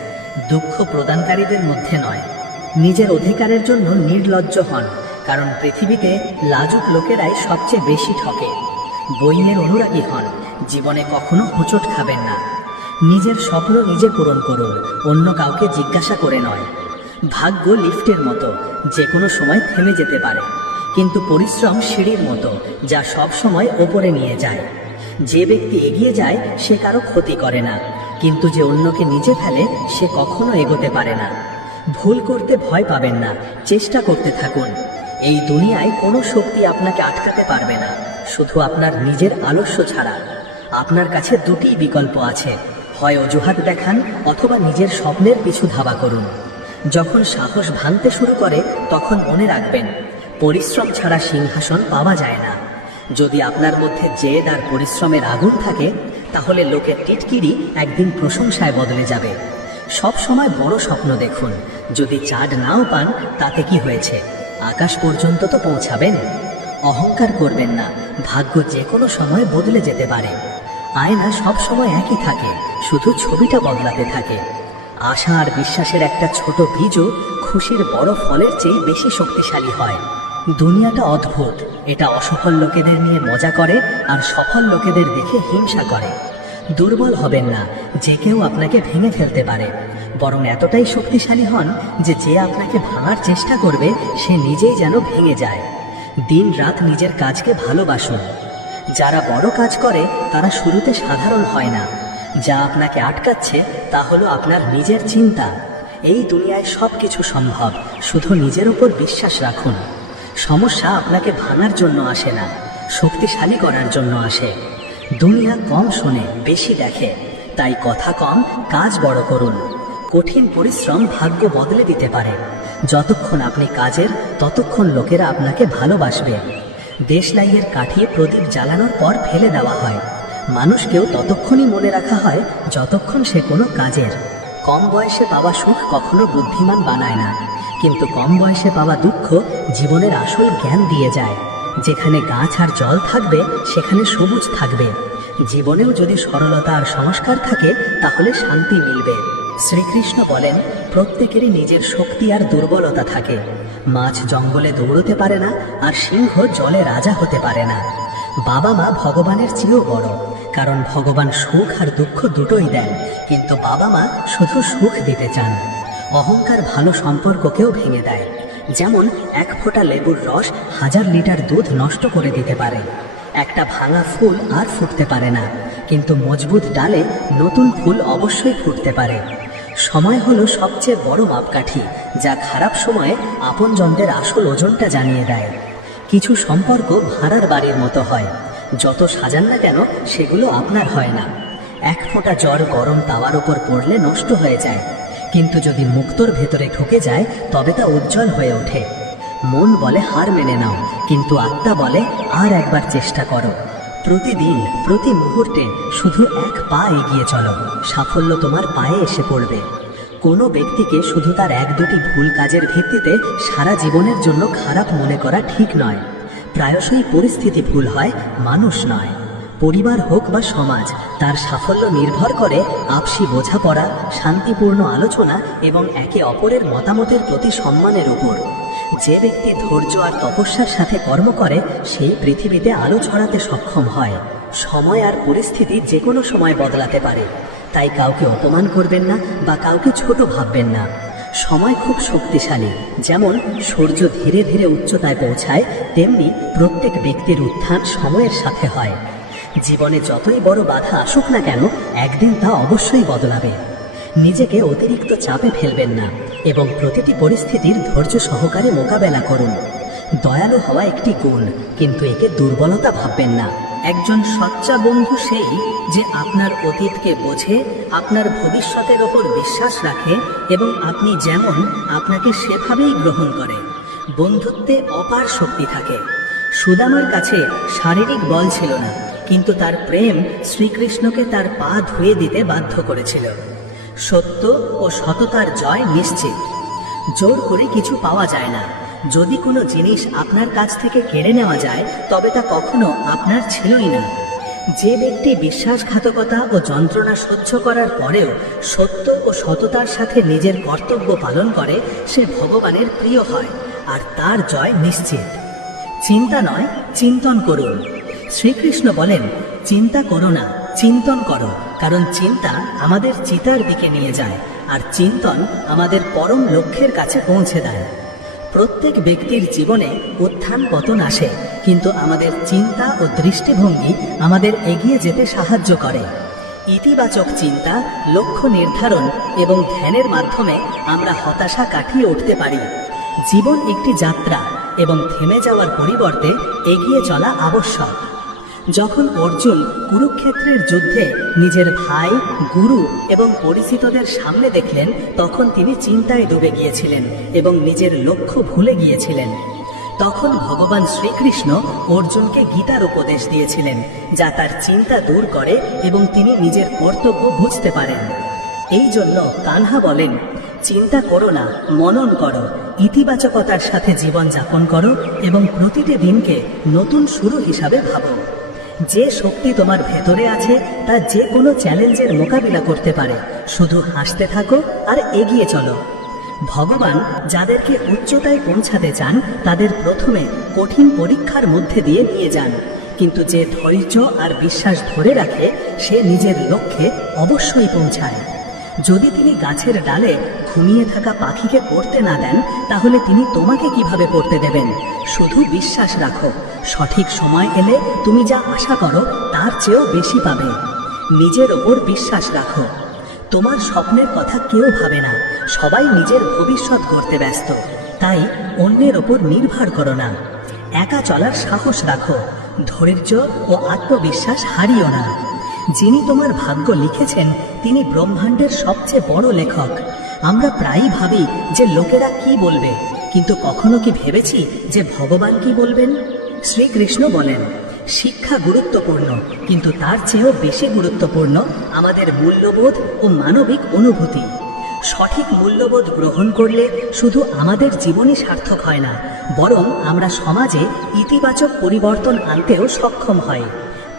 দুঃখ প্রদানকারীদের মধ্যে নয়। নিজের অধিকারের জন্য নির্লজ্জ হন, কারণ পৃথিবীতে লাজুক লোকেরাই সবচেয়ে বেশি ঠকে। বইনের অনুরাগী হন, জীবনে কখনো হোঁচট খাবেন না। নিজের স্বপ্ন নিজে পূরণ করুন, অন্য কাউকে জিজ্ঞাসা করে নয়। ভাগ্য লিফটের মতো, যে কোনো সময় থেমে যেতে পারে, কিন্তু পরিশ্রম সিঁড়ির মতো, যা সব সময় ওপরে নিয়ে যায়। যে ব্যক্তি এগিয়ে যায় সে কারো ক্ষতি করে না, কিন্তু যে অন্যকে নিচে ফেলে সে কখনো এগোতে পারে না। ভুল করতে ভয় পাবেন না, চেষ্টা করতে থাকুন। এই দুনিয়ায় কোনো শক্তি আপনাকে আটকাতে পারবে না, শুধু আপনার নিজের আলস্য ছাড়া। আপনার কাছে দুটিই বিকল্প আছে, হয় অজুহাত দেখান অথবা নিজের স্বপ্নের পিছু ধাওয়া করুন। যখন সাহস ভাঙতে শুরু করে তখন মনে রাখবেন, পরিশ্রম ছাড়া সিংহাসন পাওয়া যায় না। যদি আপনার মধ্যে জেদ আর পরিশ্রমের আগুন থাকে, তাহলে লোকের টিটকিরি একদিন প্রশংসায় বদলে যাবে। সব সময় বড় স্বপ্ন দেখুন, যদি চাঁদ নাও পান তাতে কি হয়েছে, আকাশ পর্যন্ত তো পৌঁছাবেন। অহংকার করবেন না, ভাগ্য যে কোনো সময় বদলে যেতে পারে। আয়না সব সময় একই থাকে, শুধু ছবিটা বদলাতে থাকে। আশা আর বিশ্বাসের একটা ছোট বীজও খুশির বড় ফলের চেয়ে বেশি শক্তিশালী হয়। দুনিয়াটা অদ্ভুত, এটা অসফল লোকেদের নিয়ে মজা করে আর সফল লোকেদের দেখে হিংসা করে। দুর্বল হবেন না, যে কেউ আপনাকে ভেঙে ফেলতে পারে, বরং এতটাই শক্তিশালী হন যে যে আপনাকে ভাঙার চেষ্টা করবে সে নিজেই যেন ভেঙে যায়। দিন রাত নিজের কাজকে ভালোবাসুন। যারা বড় কাজ করে তারা শুরুতে সাধারণ হয় না। যা আপনাকে আটকাচ্ছে তা হলো আপনার নিজের চিন্তা। এই দুনিয়ায় সব কিছু সম্ভব, শুধু নিজের উপর বিশ্বাস রাখুন। সমস্যা আপনাকে ভাঙার জন্য আসে না, শক্তিশালী করার জন্য আসে। দুনিয়া কম শোনে, বেশি দেখে, তাই কথা কম, কাজ বড় করুন। কঠিন পরিশ্রম ভাগ্য বদলে দিতে পারে। যতক্ষণ আপনি কাজের, ততক্ষণ লোকেরা আপনাকে ভালোবাসবে। দেশলাইয়ের কাঠি প্রদীপ জ্বালানোর পর ফেলে দেওয়া হয়। মানুষকেও ততক্ষণই মনে রাখা হয় যতক্ষণ সে কোনো কাজের। কম বয়সে পাওয়া সুখ কখনো বুদ্ধিমান বানায় না, কিন্তু কম বয়সে পাওয়া দুঃখ জীবনের আসল জ্ঞান দিয়ে যায়। যেখানে গাছ আর জল থাকবে সেখানে সবুজ থাকবে। জীবনেও যদি সরলতা আর সংস্কার থাকে তাহলে শান্তি মিলবে। শ্রীকৃষ্ণ বলেন, প্রত্যেকেরই নিজের শক্তি আর দুর্বলতা থাকে। মাছ জঙ্গলে দৌড়তে পারে না, আর সিংহ জলে রাজা হতে পারে না। বাবা মা ভগবানের চেয়েও বড়, কারণ ভগবান সুখ আর দুঃখ দুটোই দেন, কিন্তু বাবা মা শুধু সুখ দিতে চান। অহংকার ভালো সম্পর্ককেও ভেঙে দেয়। যেমন এক ফোঁটা লেবুর রস 1000 লিটার দুধ নষ্ট করে দিতে পারে। একটা ভাঙা ফুল আর ফুটতে পারে না, কিন্তু মজবুত ডালে নতুন ফুল অবশ্যই ফুটতে পারে। সময় হলো সবচেয়ে বড় মাপকাঠি, যা খারাপ সময়ে আপনজনদের আসল ওজনটা জানিয়ে দেয়। কিছু সম্পর্ক ভাড়ার বাড়ির মতো হয়, যত সাজান না কেন সেগুলো আপনার হয় না। এক ফোঁটা জ্বর গরম তাওয়ার উপর পড়লে নষ্ট হয়ে যায়, কিন্তু যদি মুক্তোর ভেতরে ঢুকে যায় তবে তা উজ্জ্বল হয়ে ওঠে। মন বলে হার মেনে নাও, কিন্তু আত্মা বলে আর একবার চেষ্টা করো। প্রতিদিন, প্রতি মুহূর্তে শুধু এক পা এগিয়ে চলো, সাফল্য তোমার পায়ে এসে পড়বে। কোনো ব্যক্তিকে শুধু তার 1-2টি ভুল কাজের ভিত্তিতে সারা জীবনের জন্য খারাপ মনে করা ঠিক নয়। প্রায়শই পরিস্থিতি ভুল হয়, মানুষ নয়। পরিবার হোক বা সমাজ, তার সাফল্য নির্ভর করে আপসী বোঝাপড়া, শান্তিপূর্ণ আলোচনা এবং একে অপরের মতামতের প্রতি সম্মানের উপর। যে ব্যক্তি ধৈর্য আর তপস্যার সাথে কর্ম করে সেই পৃথিবীতে আলো ছড়াতে সক্ষম হয়। সময় আর পরিস্থিতি যে কোনো সময় বদলাতে পারে, তাই কাউকে অপমান করবেন না বা কাউকে ছোট ভাববেন না। সময় খুব শক্তিশালী। যেমন সূর্য ধীরে ধীরে উচ্চতায় পৌঁছায়, তেমনি প্রত্যেক ব্যক্তির উত্থান সময়ের সাথে হয়। জীবনে যতই বড় বাধা আসুক না কেন, একদিন তা অবশ্যই বদলাবে। নিজেকে অতিরিক্ত চাপে ফেলবেন না এবং প্রতিটি পরিস্থিতির ধৈর্য সহকারে মোকাবেলা করুন। দয়ালু হওয়া একটি গুণ, কিন্তু একে দুর্বলতা ভাববেন না। একজন সচ্চা বন্ধু সেই যে আপনার অতীতকে বোঝে, আপনার ভবিষ্যতের ওপর বিশ্বাস রাখে এবং আপনি যেমন আপনাকে সেভাবেই গ্রহণ করে। বন্ধুত্বে অপার শক্তি থাকে। সুদামার কাছে শারীরিক বল ছিল না, কিন্তু তার প্রেম শ্রীকৃষ্ণকে তার পা ধুয়ে দিতে বাধ্য করেছিল। সত্য ও সততার জয় নিশ্চিত। জোর করে কিছু পাওয়া যায় না। যদি কোনো জিনিস আপনার কাছ থেকে কেড়ে নেওয়া যায় তবে তা কখনো আপনার ছিলই না। যে ব্যক্তি বিশ্বাসঘাতকতা ও যন্ত্রণা সহ্য করার পরেও সত্য ও সততার সাথে নিজের কর্তব্য পালন করে সে ভগবানের প্রিয় হয়, আর তার জয় নিশ্চিত। চিন্তা নয়, চিন্তন করুন। শ্রীকৃষ্ণ বলেন, চিন্তা করো না, চিন্তন করো, কারণ চিন্তা আমাদের চিতার দিকে নিয়ে যায় আর চিন্তন আমাদের পরম লক্ষ্যের কাছে পৌঁছে দেয়। প্রত্যেক ব্যক্তির জীবনে উত্থান পতন আসে, কিন্তু আমাদের চিন্তা ও দৃষ্টিভঙ্গি আমাদের এগিয়ে যেতে সাহায্য করে। ইতিবাচক চিন্তা, লক্ষ্য নির্ধারণ এবং ধ্যানের মাধ্যমে আমরা হতাশা কাটিয়ে উঠতে পারি। জীবন একটি যাত্রা এবং থেমে যাওয়ার পরিবর্তে এগিয়ে চলা আবশ্যক। যখন অর্জুন কুরুক্ষেত্রের যুদ্ধে নিজের ভাই, গুরু এবং পরিচিতদের সামনে দেখলেন, তখন তিনি চিন্তায় ডুবে গিয়েছিলেন এবং নিজের লক্ষ্য ভুলে গিয়েছিলেন। তখন ভগবান শ্রীকৃষ্ণ অর্জুনকে গীতার উপদেশ দিয়েছিলেন, যা তার চিন্তা দূর করে এবং তিনি নিজের কর্তব্য বুঝতে পারেন। এই জন্য কানহা বলেন, চিন্তা করো না, মনন করো, ইতিবাচকতার সাথে জীবন যাপন করো এবং প্রতিটি দিনকে নতুন শুরু হিসাবে ভাবো। যে শক্তি তোমার ভেতরে আছে তা যে কোনো চ্যালেঞ্জের মোকাবিলা করতে পারে। শুধু হাসতে থাকো আর এগিয়ে চলো। ভগবান যাদেরকে উচ্চতায় পৌঁছাতে চান তাদের প্রথমে কঠিন পরীক্ষার মধ্যে দিয়ে নিয়ে যান, কিন্তু যে ধৈর্য আর বিশ্বাস ধরে রাখে সে নিজের লক্ষ্যে অবশ্যই পৌঁছায়। যদি তিনি গাছের ডালে ঘুমিয়ে থাকা পাখিকে পড়তে না দেন, তাহলে তিনি তোমাকে কিভাবে পড়তে দেবেন? শুধু বিশ্বাস রাখো, সঠিক সময় এলে তুমি যা আশা করো তার চেয়েও বেশি পাবে। নিজের ওপর বিশ্বাস রাখো। তোমার স্বপ্নের কথা কেউ ভাবে না, সবাই নিজের ভবিষ্যৎ গড়তে ব্যস্ত। তাই অন্যের ওপর নির্ভর করো না। একা চলার সাহস রাখো, ধৈর্য ও আত্মবিশ্বাস হারিও না। যিনি তোমার ভাগ্য লিখেছেন তিনি ব্রহ্মাণ্ডের সবচেয়ে বড় লেখক। আমরা প্রায়ই ভাবি যে লোকেরা কি বলবে, কিন্তু কখনো কি ভেবেছি যে ভগবান কি বলবেন? শ্রীকৃষ্ণ বলেন, শিক্ষা গুরুত্বপূর্ণ, কিন্তু তার চেয়েও বেশি গুরুত্বপূর্ণ আমাদের মূল্যবোধ ও মানবিক অনুভূতি। সঠিক মূল্যবোধ গ্রহণ করলে শুধু আমাদের জীবনই সার্থক হয় না, বরং আমরা সমাজে ইতিবাচক পরিবর্তন আনতেও সক্ষম হই।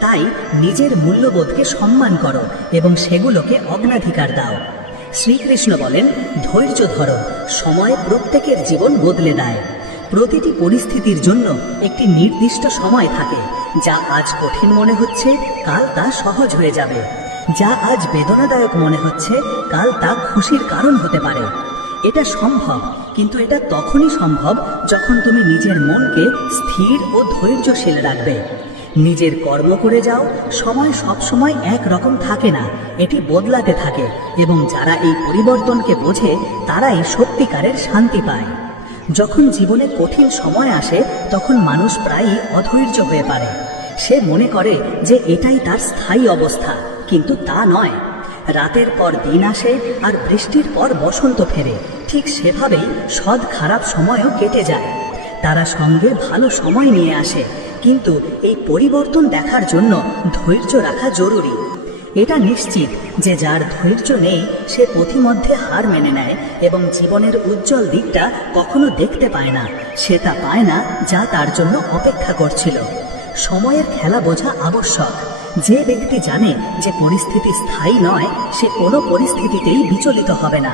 তাই নিজের মূল্যবোধকে সম্মান করো এবং সেগুলোকে অগ্রাধিকার দাও। শ্রীকৃষ্ণ বলেন, ধৈর্য ধরো, সময় প্রত্যেকের জীবন বদলে দেয়। প্রতিটি পরিস্থিতির জন্য একটি নির্দিষ্ট সময় থাকে। যা আজ কঠিন মনে হচ্ছে কাল তা সহজ হয়ে যাবে। যা আজ বেদনাদায়ক মনে হচ্ছে কাল তা খুশির কারণ হতে পারে। এটা সম্ভব, কিন্তু এটা তখনই সম্ভব যখন তুমি নিজের মনকে স্থির ও ধৈর্যশীল রাখবে। নিজের কর্ম করে যাও। সময় সব সময় এক রকম থাকে না, এটি বদলাতে থাকে, এবং যারা এই পরিবর্তনকে বোঝে তারাই সত্যিকারের শান্তি পায়। যখন জীবনে কঠিন সময় আসে তখন মানুষ প্রায়ই অধৈর্য হয়ে পড়ে। সে মনে করে যে এটাই তার স্থায়ী অবস্থা, কিন্তু তা নয়। রাতের পর দিন আসে আর বৃষ্টির পর বসন্ত ফেরে, ঠিক সেভাবেই সৎ খারাপ সময়ও কেটে যায়। তারা সঙ্গে ভালো সময় নিয়ে আসে, কিন্তু এই পরিবর্তন দেখার জন্য ধৈর্য রাখা জরুরি। এটা নিশ্চিত যে যার ধৈর্য নেই সে পথিমধ্যে হার মেনে নেয় এবং জীবনের উজ্জ্বল দিকটা কখনো দেখতে পায় না। সে তা পায় না যা তার জন্য অপেক্ষা করছিল। সময়ের খেলা বোঝা আবশ্যক। যে ব্যক্তি জানে যে পরিস্থিতি স্থায়ী নয়, সে কোনো পরিস্থিতিতেই বিচলিত হবে না।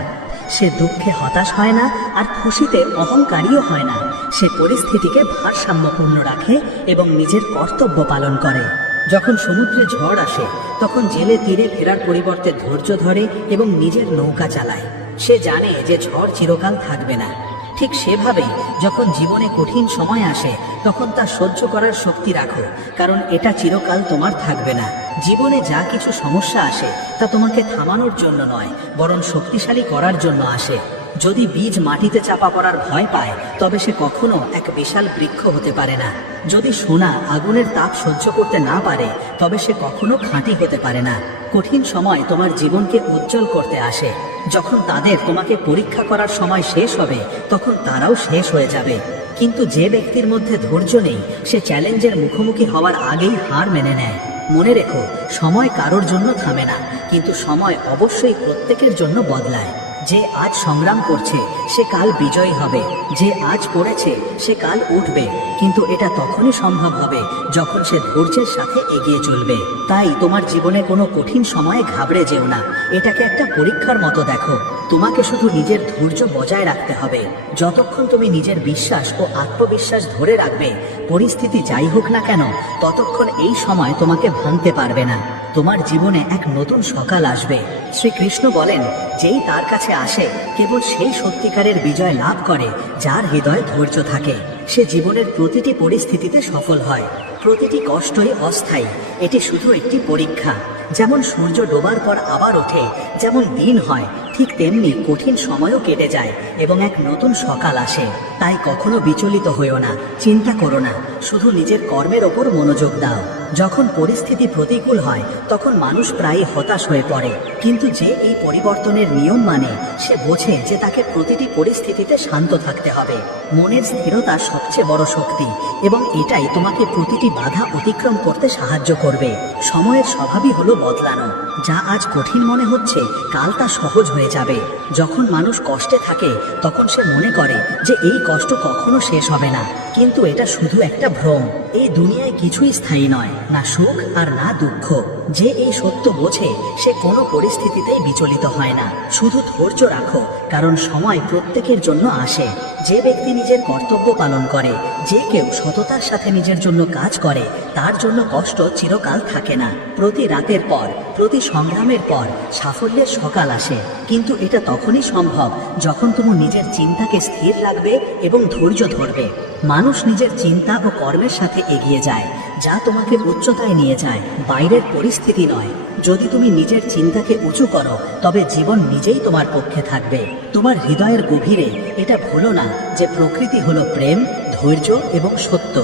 সে দুঃখে হতাশ হয় না আর খুশিতে অহংকারীও হয় না। সে পরিস্থিতিকে ভারসাম্যপূর্ণ রাখে এবং নিজের কর্তব্য পালন করে। যখন সমুদ্রে ঝড় আসে তখন জেলে তীরে ফেরার পরিবর্তে ধৈর্য ধরে এবং নিজের নৌকা চালায়। সে জানে যে ঝড় চিরকাল থাকবে না। ঠিক সেভাবেই যখন জীবনে কঠিন সময় আসে তখন তা সহ্য করার শক্তি রাখো, কারণ এটা চিরকাল তোমার থাকবে না। জীবনে যা কিছু সমস্যা আসে তা তোমাকে থামানোর জন্য নয়, বরং শক্তিশালী করার জন্য আসে। যদি বীজ মাটিতে চাপা পড়ার ভয় পায় তবে সে কখনো এক বিশাল বৃক্ষ হতে পারে না। যদি সোনা আগুনের তাপ সহ্য করতে না পারে তবে সে কখনো খাঁটি হতে পারে না। কঠিন সময় তোমার জীবনকে উজ্জ্বল করতে আসে। যখন তাদের তোমাকে পরীক্ষা করার সময় শেষ হবে তখন তারাও শেষ হয়ে যাবে। কিন্তু যে ব্যক্তির মধ্যে ধৈর্য নেই সে চ্যালেঞ্জের মুখোমুখি হওয়ার আগেই হার মেনে নেয়। মনে রেখো, সময় কারোর জন্য থামে না, কিন্তু সময় অবশ্যই প্রত্যেকের জন্য বদলায়। যে আজ সংগ্রাম করছে সে কাল বিজয়ী হবে। যে আজ পড়েছে সে কাল উঠবে, কিন্তু এটা তখনই সম্ভব হবে যখন সে ধৈর্যের সাথে এগিয়ে চলবে। তাই তোমার জীবনে কোনো কঠিন সময়ে ঘাবড়ে যেও না, এটাকে একটা পরীক্ষার মতো দেখো। তোমাকে শুধু নিজের ধৈর্য বজায় রাখতে হবে। যতক্ষণ তুমি নিজের বিশ্বাস ও আত্মবিশ্বাস ধরে রাখবে, পরিস্থিতি যাই হোক না কেন, ততক্ষণ এই সময় তোমাকে ভাঙতে পারবে না। তোমার জীবনে এক নতুন সকাল আসবে। শ্রীকৃষ্ণ বলেন, যেই তার কাছে আসে কেবল সেই সত্যিকারের বিজয় লাভ করে যার হৃদয়ে ধৈর্য থাকে। সে জীবনের প্রতিটি পরিস্থিতিতে সফল হয়। প্রতিটি কষ্টই অস্থায়ী, এটি শুধু একটি পরীক্ষা। যেমন সূর্য ডোবার পর আবার ওঠে, যেমন দিন হয়, ঠিক তেমনি কঠিন সময়ও কেটে যায় এবং এক নতুন সকাল আসে। তাই কখনো বিচলিত হইও না, চিন্তা করো না, শুধু নিজের কর্মের ওপর মনোযোগ দাও। যখন পরিস্থিতি প্রতিকূল হয় তখন মানুষ প্রায়ই হতাশ হয়ে পড়ে, কিন্তু যে এই পরিবর্তনের নিয়ম মানে সে বোঝে যে তাকে প্রতিটি পরিস্থিতিতে শান্ত থাকতে হবে। মনের স্থিরতা সবচেয়ে বড় শক্তি এবং এটাই তোমাকে প্রতিটি বাধা অতিক্রম করতে সাহায্য করবে। সময়ের স্বভাবই হলো বদলানো। যা আজ কঠিন মনে হচ্ছে কাল তা সহজ হয়ে যাবে। যখন মানুষ কষ্টে থাকে তখন সে মনে করে যে এই কষ্ট কখনো শেষ হবে না, কিন্তু এটা শুধু একটা ভ্রম। এই দুনিয়ায় কিছুই স্থায়ী নয়, না সুখ আর না দুঃখ। যে এই সত্য বোঝে সে কোনো পরিস্থিতিতেই বিচলিত হয় না। শুধু ধৈর্য রাখো, কারণ সময় প্রত্যেকের জন্য আসে। যে ব্যক্তি নিজের কর্তব্য পালন করে, যে কেউ সততার সাথে নিজের জন্য কাজ করে, তার জন্য কষ্ট চিরকাল থাকে না। প্রতি রাতের পর, প্রতি সংগ্রামের পর সাফল্যের সকাল আসে, কিন্তু এটা তখনই সম্ভব যখন তুমি নিজের চিন্তাকে স্থির রাখবে এবং ধৈর্য ধরবে। মানুষ নিজের চিন্তা ও কর্মের সাথে এগিয়ে যায়, যা তোমাকে উচ্চতায় নিয়ে যায়, বাইরের পরিস্থিতি নয়। যদি তুমি নিজের চিন্তাকে উঁচু করো তবে জীবন নিজেই তোমার পক্ষে থাকবে। তোমার হৃদয়ের গভীরে এটা ভুলো না যে প্রকৃতি হলো প্রেম, ধৈর্য এবং সত্য।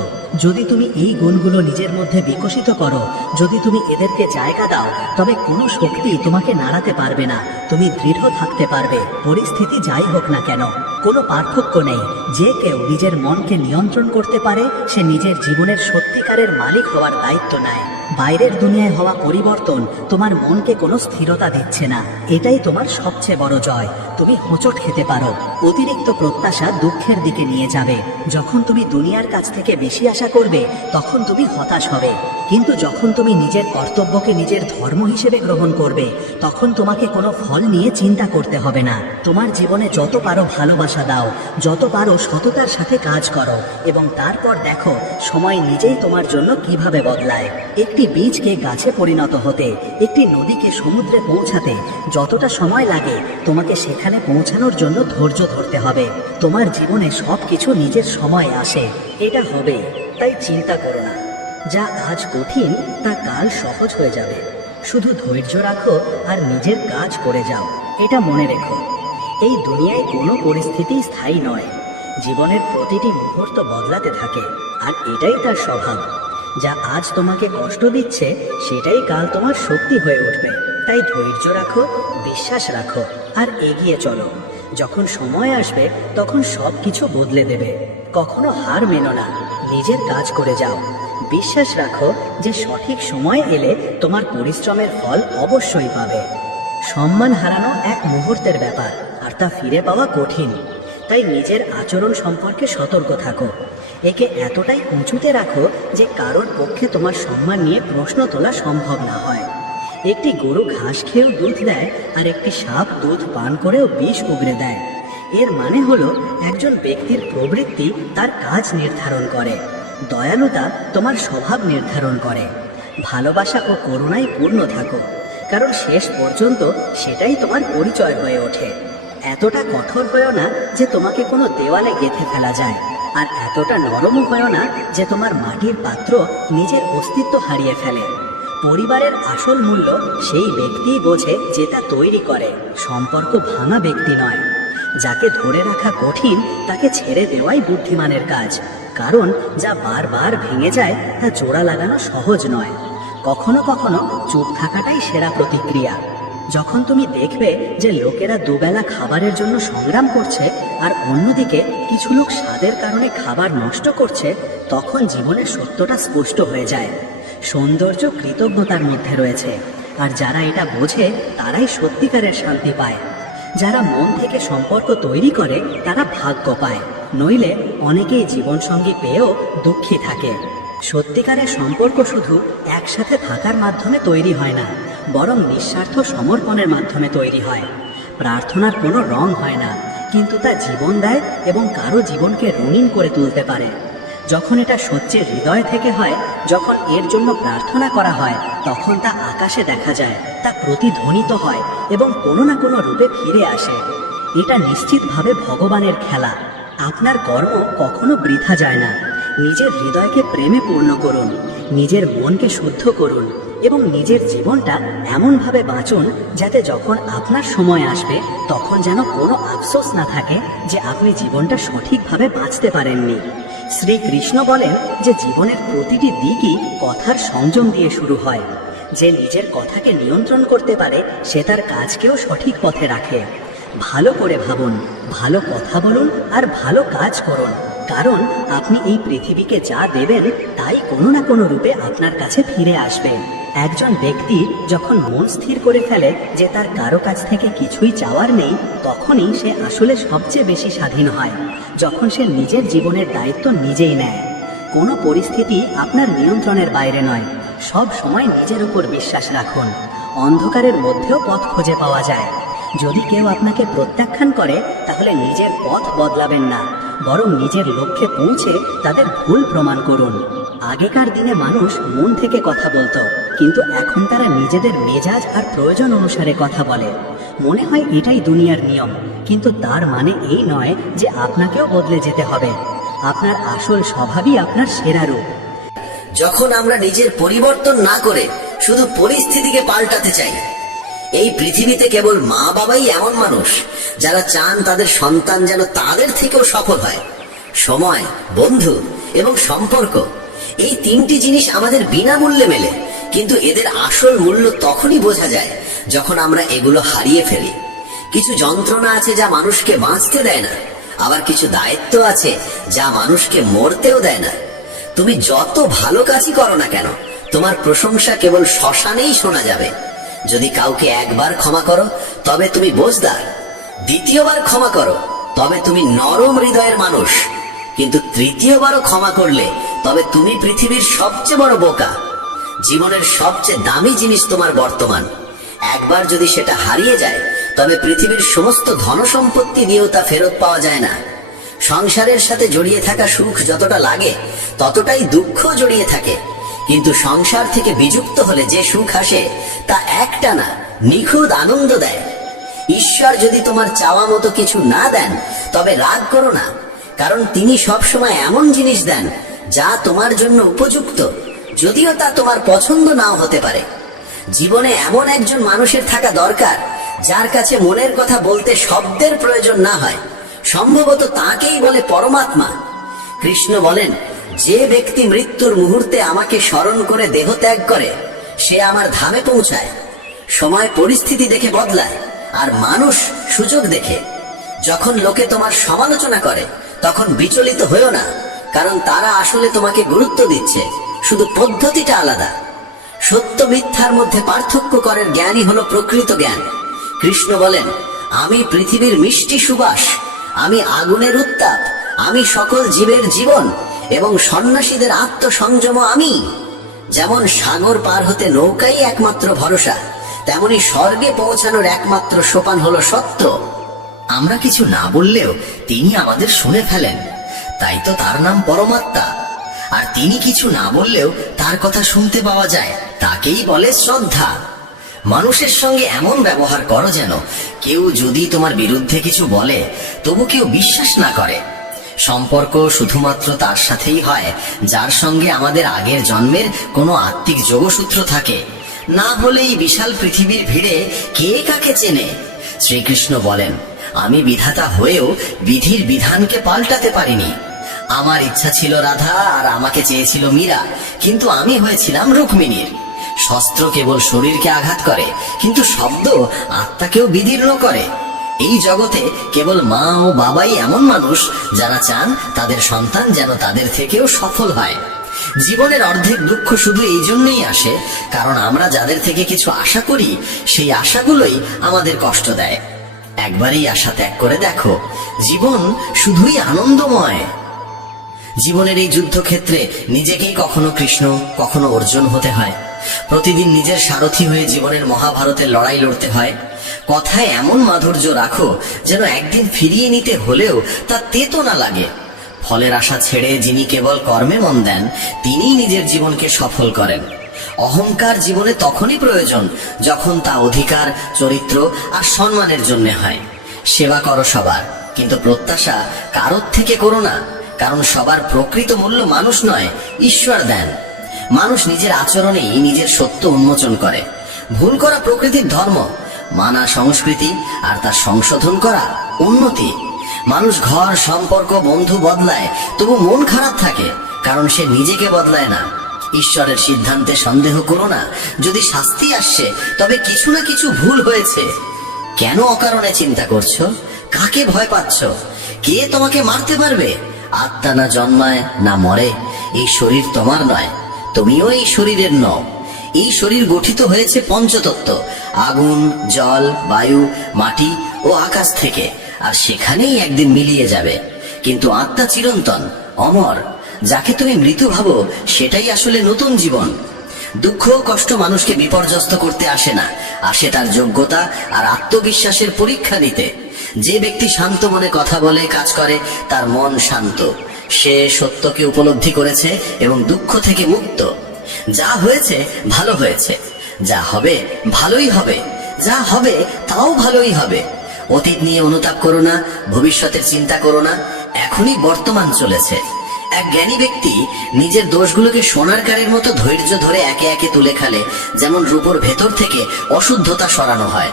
যদি তুমি এই গুণগুলো নিজের মধ্যে বিকশিত করো, যদি তুমি এদেরকে জায়গা দাও, তবে কোনো শক্তি তোমাকে নাড়াতে পারবে না। তুমি দৃঢ় থাকতে পারবে, পরিস্থিতি যাই হোক না কেন। কোনো পার্থক্য নেই। যে কেউ নিজের মনকে নিয়ন্ত্রণ করতে পারে সে নিজের জীবনের সত্যিকারের মালিক হওয়ার দায়িত্ব নেয়। বাইরের দুনিয়ায় হওয়া পরিবর্তন তোমার মনকে কোনো স্থিরতা দিচ্ছে না। এটাই তোমার সবচেয়ে বড় জয়। তুমি হোঁচট খেতে পারো, অতিরিক্ত প্রত্যাশা দুঃখের দিকে নিয়ে যাবে। যখন তুমি দুনিয়ার কাছ থেকে বেশি আশা করবে তখন তুমি হতাশ হবে, কিন্তু যখন তুমি নিজের কর্তব্যকে নিজের ধর্ম হিসেবে গ্রহণ করবে তখন তোমাকে কোনো ফল নিয়ে চিন্তা করতে হবে না। তোমার জীবনে যত পারো ভালোবাসা দাও, যত পারো সততার সাথে কাজ করো এবং তারপর দেখো সময় নিজেই তোমার জন্য কিভাবে বদলায়। একটি বীজকে গাছে পরিণত হতে, একটি নদীকে সমুদ্রে পৌঁছাতে যতটা সময় লাগে তোমাকে সেখানে পৌঁছানোর জন্য ধৈর্য ধরতে হবে। তোমার জীবনে সবকিছু নিজের সময় আসে, এটা হবে। তাই চিন্তা করো না, যা আজ কঠিন তা কাল সহজ হয়ে যাবে। শুধু ধৈর্য রাখো আর নিজের কাজ করে যাও। এটা মনে রেখো, এই দুনিয়ায় কোনো পরিস্থিতি স্থায়ী নয়। জীবনের প্রতিটি মুহূর্ত বদলাতে থাকে, আর এটাই তার স্বভাব। যা আজ তোমাকে কষ্ট দিচ্ছে সেটাই কাল তোমার শক্তি হয়ে উঠবে। তাই ধৈর্য রাখো, বিশ্বাস রাখো আর এগিয়ে চলো। যখন সময় আসবে তখন সব কিছু বদলে দেবে। কখনো হার মেনো না, নিজের কাজ করে যাও। বিশ্বাস রাখো যে সঠিক সময় এলে তোমার পরিশ্রমের ফল অবশ্যই পাবে। সম্মান হারানো এক মুহূর্তের ব্যাপার, আর তা ফিরে পাওয়া কঠিন। তাই নিজের আচরণ সম্পর্কে সতর্ক থাকো। একে এতটাই উঁচুতে রাখো যে কারোর পক্ষে তোমার সম্মান নিয়ে প্রশ্ন তোলা সম্ভব না হয়। একটি গরু ঘাস খেয়েও দুধ দেয়, আর একটি সাপ দুধ পান করেও বিষ উগরে দেয়। এর মানে হলো একজন ব্যক্তির প্রবৃত্তি তার কাজ নির্ধারণ করে, দয়ালুতা তোমার স্বভাব নির্ধারণ করে। ভালোবাসা ও করুণায় পূর্ণ থাকো, কারণ শেষ পর্যন্ত সেটাই তোমার পরিচয় হয়ে ওঠে। এতটা কঠোর হয়েও না যে তোমাকে কোনো দেওয়ালে গেঁথে ফেলা যায়, আর এতটা নরমও হয়েও না যে তোমার মাটির পাত্র নিজের অস্তিত্ব হারিয়ে ফেলে। পরিবারের আসল মূল্য সেই ব্যক্তিই বোঝে যে তা তৈরি করে, সম্পর্ক ভাঙা ব্যক্তি নয়। যাকে ধরে রাখা কঠিন তাকে ছেড়ে দেওয়াই বুদ্ধিমানের কাজ, কারণ যা বারবার ভেঙে যায় তা জোড়া লাগানো সহজ নয়। কখনো কখনো চুপ থাকাটাই সেরা প্রতিক্রিয়া। যখন তুমি দেখবে যে লোকেরা দুবেলা খাবারের জন্য সংগ্রাম করছে আর অন্যদিকে কিছু লোক স্বাদের কারণে খাবার নষ্ট করছে, তখন জীবনের সত্যটা স্পষ্ট হয়ে যায়। সৌন্দর্য কৃতজ্ঞতার মধ্যে রয়েছে, আর যারা এটা বোঝে তারাই সত্যিকারের শান্তি পায়। যারা মন থেকে সম্পর্ক তৈরি করে তারা ভাগ্য পায়, নইলে অনেকেই জীবনসঙ্গী পেয়েও দুঃখী থাকে। সত্যিকারের সম্পর্ক শুধু একসাথে থাকার মাধ্যমে তৈরি হয় না, বরং নিঃস্বার্থ সমর্পণের মাধ্যমে তৈরি হয়। প্রার্থনার কোনো রং হয় না, কিন্তু তা জীবন দেয় এবং কারো জীবনকে রঙিন করে তুলতে পারে। যখন এটা সত্যি হৃদয় থেকে হয়, যখন এর জন্য প্রার্থনা করা হয়, তখন তা আকাশে দেখা যায়, তা প্রতিধ্বনিত হয় এবং কোনো না কোনো রূপে ফিরে আসে। এটা নিশ্চিতভাবে ভগবানের খেলা। আপনার কর্ম কখনো বৃথা যায় না। নিজের হৃদয়কে প্রেমে পূর্ণ করুন, নিজের মনকে শুদ্ধ করুন এবং নিজের জীবনটা এমনভাবে বাঁচুন যাতে যখন আপনার সময় আসবে তখন যেন কোনো আফসোস না থাকে যে আপনি জীবনটা সঠিকভাবে বাঁচতে পারেননি। শ্রীকৃষ্ণ বলেন যে জীবনের প্রতিটি দিকই কথার সংযম দিয়ে শুরু হয়। যে নিজের কথাকে নিয়ন্ত্রণ করতে পারে সে তার কাজকেও সঠিক পথে রাখে। ভালো করে ভাবুন, ভালো কথা বলুন আর ভালো কাজ করুন, কারণ আপনি এই পৃথিবীকে যা দেবেন তাই কোনো না কোনো রূপে আপনার কাছে ফিরে আসবে। একজন ব্যক্তি যখন মন স্থির করে ফেলে যে তার কারো কাছ থেকে কিছুই চাওয়ার নেই, তখনই সে আসলে সবচেয়ে বেশি স্বাধীন হয়, যখন সে নিজের জীবনের দায়িত্ব নিজেই নেয়। কোনো পরিস্থিতি আপনার নিয়ন্ত্রণের বাইরে নয়। সব সময় নিজের উপর বিশ্বাস রাখুন। অন্ধকারের মধ্যেও পথ খুঁজে পাওয়া যায়। যদি কেউ আপনাকে প্রত্যাখ্যান করে তাহলে নিজের পথ বদলাবেন না, বরং নিজের লক্ষ্যে পৌঁছে তাদের ভুল প্রমাণ করুন। আগেকার দিনে মানুষ মন থেকে কথা বলতো, কিন্তু এখন তারা নিজেদের মেজাজ আর প্রয়োজন অনুসারে কথা বলে। মনে হয় এটাই দুনিয়ার নিয়ম, কিন্তু তার মানে এই নয় যে আপনাকেও বদলে যেতে হবে। আপনার আসল স্বভাবই আপনার সেরা রূপ। যখন আমরা নিজের পরিবর্তন না করে শুধু পরিস্থিতিকে পাল্টাতে চাই, এই পৃথিবীতে কেবল মা বাবাই এমন মানুষ যারা চান তাদের সন্তান যেন তাদের থেকেও সফল হয়। সময়, বন্ধু এবং সম্পর্ক, এই তিনটি জিনিস আমাদের বিনামূল্যে মেলে, কিন্তু এদের আসল মূল্য তখনই বোঝা যায় যখন আমরা এগুলো হারিয়ে ফেলি। কিছু যন্ত্রণা আছে যা মানুষকে বাঁচতে দেয় না, আবার কিছু দায়িত্ব আছে যা মানুষকে মরতেও দেয় না। তুমি যত ভালো কাজই করো না কেন, তোমার প্রশংসা কেবল শ্মশানেই শোনা যাবে। যদি কাউকে একবার ক্ষমা করো তবে তুমি বোঝদার, দ্বিতীয়বার ক্ষমা করো তবে তুমি নরম হৃদয়ের মানুষ, কিন্তু তৃতীয়বারও ক্ষমা করলে তবে তুমি পৃথিবীর সবচেয়ে বড় বোকা। জীবনের সবচেয়ে দামি জিনিস তোমার বর্তমান। একবার যদি সেটা হারিয়ে যায় তবে পৃথিবীর সমস্ত ধনসম্পত্তি দিয়েও তা ফেরত পাওয়া যায় না। সংসারের সাথে জড়িয়ে থাকা সুখ যতটা লাগে ততটাই দুঃখ জড়িয়ে থাকে, কিন্তু সংসার থেকে বিযুক্ত হলে যে সুখ আসে তা একটানা নিখুঁত আনন্দ দেয়। ঈশ্বর যদি তোমার চাওয়া মতো কিছু না দেন তবে রাগ করো না, কারণ তিনি সবসময় এমন জিনিস দেন যা তোমার জন্য উপযুক্ত, যদিও তা তোমার পছন্দ নাও হতে পারে। জীবনে এমন একজন মানুষের থাকা দরকার যার কাছে মনের কথা বলতে শব্দের প্রয়োজন না হয়। সম্ভবত তাকেই বলে পরমাত্মা। কৃষ্ণ বলেন, যে ব্যক্তি মৃত্যুর মুহূর্তে আমাকে স্মরণ করে দেহ ত্যাগ করে সে আমার ধামে পৌঁছায়। সময় পরিস্থিতি দেখে বদলায় আর মানুষ সুযোগ দেখে। যখন লোকে তোমার সমালোচনা করে তখন বিচলিত হয়েও না, কারণ তারা আসলে তোমাকে গুরুত্ব দিচ্ছে, শুধু পদ্ধতিটা আলাদা। সত্য মিথ্যার মধ্যে পার্থক্য করার জ্ঞানই হলো প্রকৃত জ্ঞান। কৃষ্ণ বলেন, আমি পৃথিবীর মিষ্টি সুবাস, আমি আগুনের উত্তাপ, আমি সকল জীবের জীবন এবং সন্ন্যাসীদের আত্মসংযম আমি। যেমন সাগর পার হতে নৌকাই একমাত্র ভরসা, তেমনি স্বর্গে পৌঁছানোর একমাত্র সোপান হলো সত্য। আমরা কিছু না বললেও তিনি আমাদের শুনে ফেলেন, তাই তো তার নাম পরমাত্মা। আর তিনি কিছু না বললেও তার কথা শুনতে পাওয়া যায়, তাকেই বলে শ্রদ্ধা। মানুষের সঙ্গে এমন ব্যবহার করো যেন কেউ যদি তোমার বিরুদ্ধে কিছু বলে তবু কেউ বিশ্বাস না করে। সম্পর্ক শুধুমাত্র তার সাথেই হয় যার সঙ্গে আমাদের আগের জন্মের কোনো আত্মিক যোগসূত্র থাকে, না হলে এই বিশাল পৃথিবীর ভিড়ে কে কাকে চেনে। শ্রীকৃষ্ণ বলেন, আমি বিধাতা হয়েও বিধির বিধানকে পাল্টাতে পারিনি। আমার ইচ্ছা ছিল রাধা আর আমাকে চেয়েছিল মীরা, কিন্তু আমি হয়েছিলাম রুক্মিণীর। শস্ত্র কেবল শরীরকে আঘাত করে, কিন্তু শব্দ আত্মাকেও বিদীর্ণ করে। এই জগতে কেবল মা ও বাবাই এমন মানুষ যারা চান তাদের সন্তান যেন তাদের থেকেও সফল হয়। জীবনের অর্ধেক দুঃখ শুধু এই জন্যই আসে কারণ আমরা যাদের থেকে কিছু আশা করি সেই আশাগুলোই আমাদের কষ্ট দেয়। একবারই আশা ত্যাগ করে দেখো, জীবন শুধুই আনন্দময়। জীবনের এই যুদ্ধক্ষেত্রে নিজেকেই কখনো কৃষ্ণ কখনো অর্জুন হতে হয়। প্রতিদিন নিজের সারথি হয়ে জীবনের মহাভারতের লড়াই লড়তে হয়। কথায় এমন মাধুর্য রাখো যেন একদিন ফিরিয়ে নিতে হলেও তা তেতো না লাগে। ফলের আশা ছেড়ে যিনি কেবল কর্মে মন দেন তিনিই নিজের জীবনকে সফল করেন। অহংকার জীবনে তখনই প্রয়োজন যখন তা অধিকার, চরিত্র আর সম্মানের জন্য হয়। সেবা করো সবার, কিন্তু প্রত্যাশা কারোর থেকে করো না, কারণ সবার প্রকৃত মূল্য মানুষ নয়, ঈশ্বর দেন। মানুষ নিজের আচরণেই নিজের সত্য উন্মোচন করে। ভুল করা প্রকৃতির ধর্ম, মানা সংস্কৃতি, আর তা সংশোধন করা উন্নতি। মানুষ ঘর, সম্পর্ক, বন্ধু বদলায়, তবু মন খারাপ থাকে, কারণ সে নিজেকে বদলায় না। ঈশ্বরের সিদ্ধান্তে সন্দেহ করো না। যদি শাস্তি আসছে তবে কিছু না কিছু ভুল হয়েছে। কেন অকারণে চিন্তা করছো? কাকে ভয় পাচ্ছ? কে তোমাকে মারতে পারবে? আত্মা না জন্মায় না মরে। এই শরীর তোমার নয়, তুমিও এই শরীরের নও। এই শরীর গঠিত হয়েছে পঞ্চতত্ত্ব, আগুন, জল, বায়ু, মাটি ও আকাশ থেকে, আর সেখানেই একদিন মিলিয়ে যাবে। কিন্তু আত্মা চিরন্তন, অমর। যাকে তুমি মৃত্যু ভাবো সেটাই আসলে নতুন জীবন। দুঃখ ও কষ্ট মানুষকে বিপর্যস্ত করতে আসে না, আসে তার যোগ্যতা আর আত্মবিশ্বাসের পরীক্ষা নিতে। যে ব্যক্তি শান্ত মনে কথা বলে, কাজ করে, তার মন শান্ত। সে সত্যকে উপলব্ধি করেছে এবং দুঃখ থেকে মুক্ত। যা হয়েছে ভালো হয়েছে, যা হবে ভালোই হবে, যা হবে তাও ভালোই হবে। অতীত নিয়ে অনুতাপ করো না, ভবিষ্যতের চিন্তা করো না, এখনই বর্তমান চলেছে। এক জ্ঞানী ব্যক্তি নিজের দোষগুলোকে সোনার কারের মতো ধৈর্য ধরে একে একে তুলে খেলে, যেমন রূপোর ভেতর থেকে অশুদ্ধতা সরানো হয়।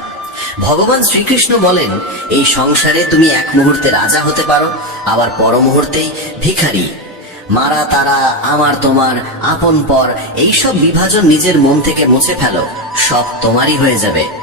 ভগবান শ্রীকৃষ্ণ বলেন, এই সংসারে তুমি এক মুহূর্তে রাজা হতে পারো, আবার পর মুহূর্তেই ভিখারি। মারা তারা, আমার তোমার, আপন পর, এইসব বিভাজন নিজের মন থেকে মুছে ফেলো, সব তোমারই হয়ে যাবে।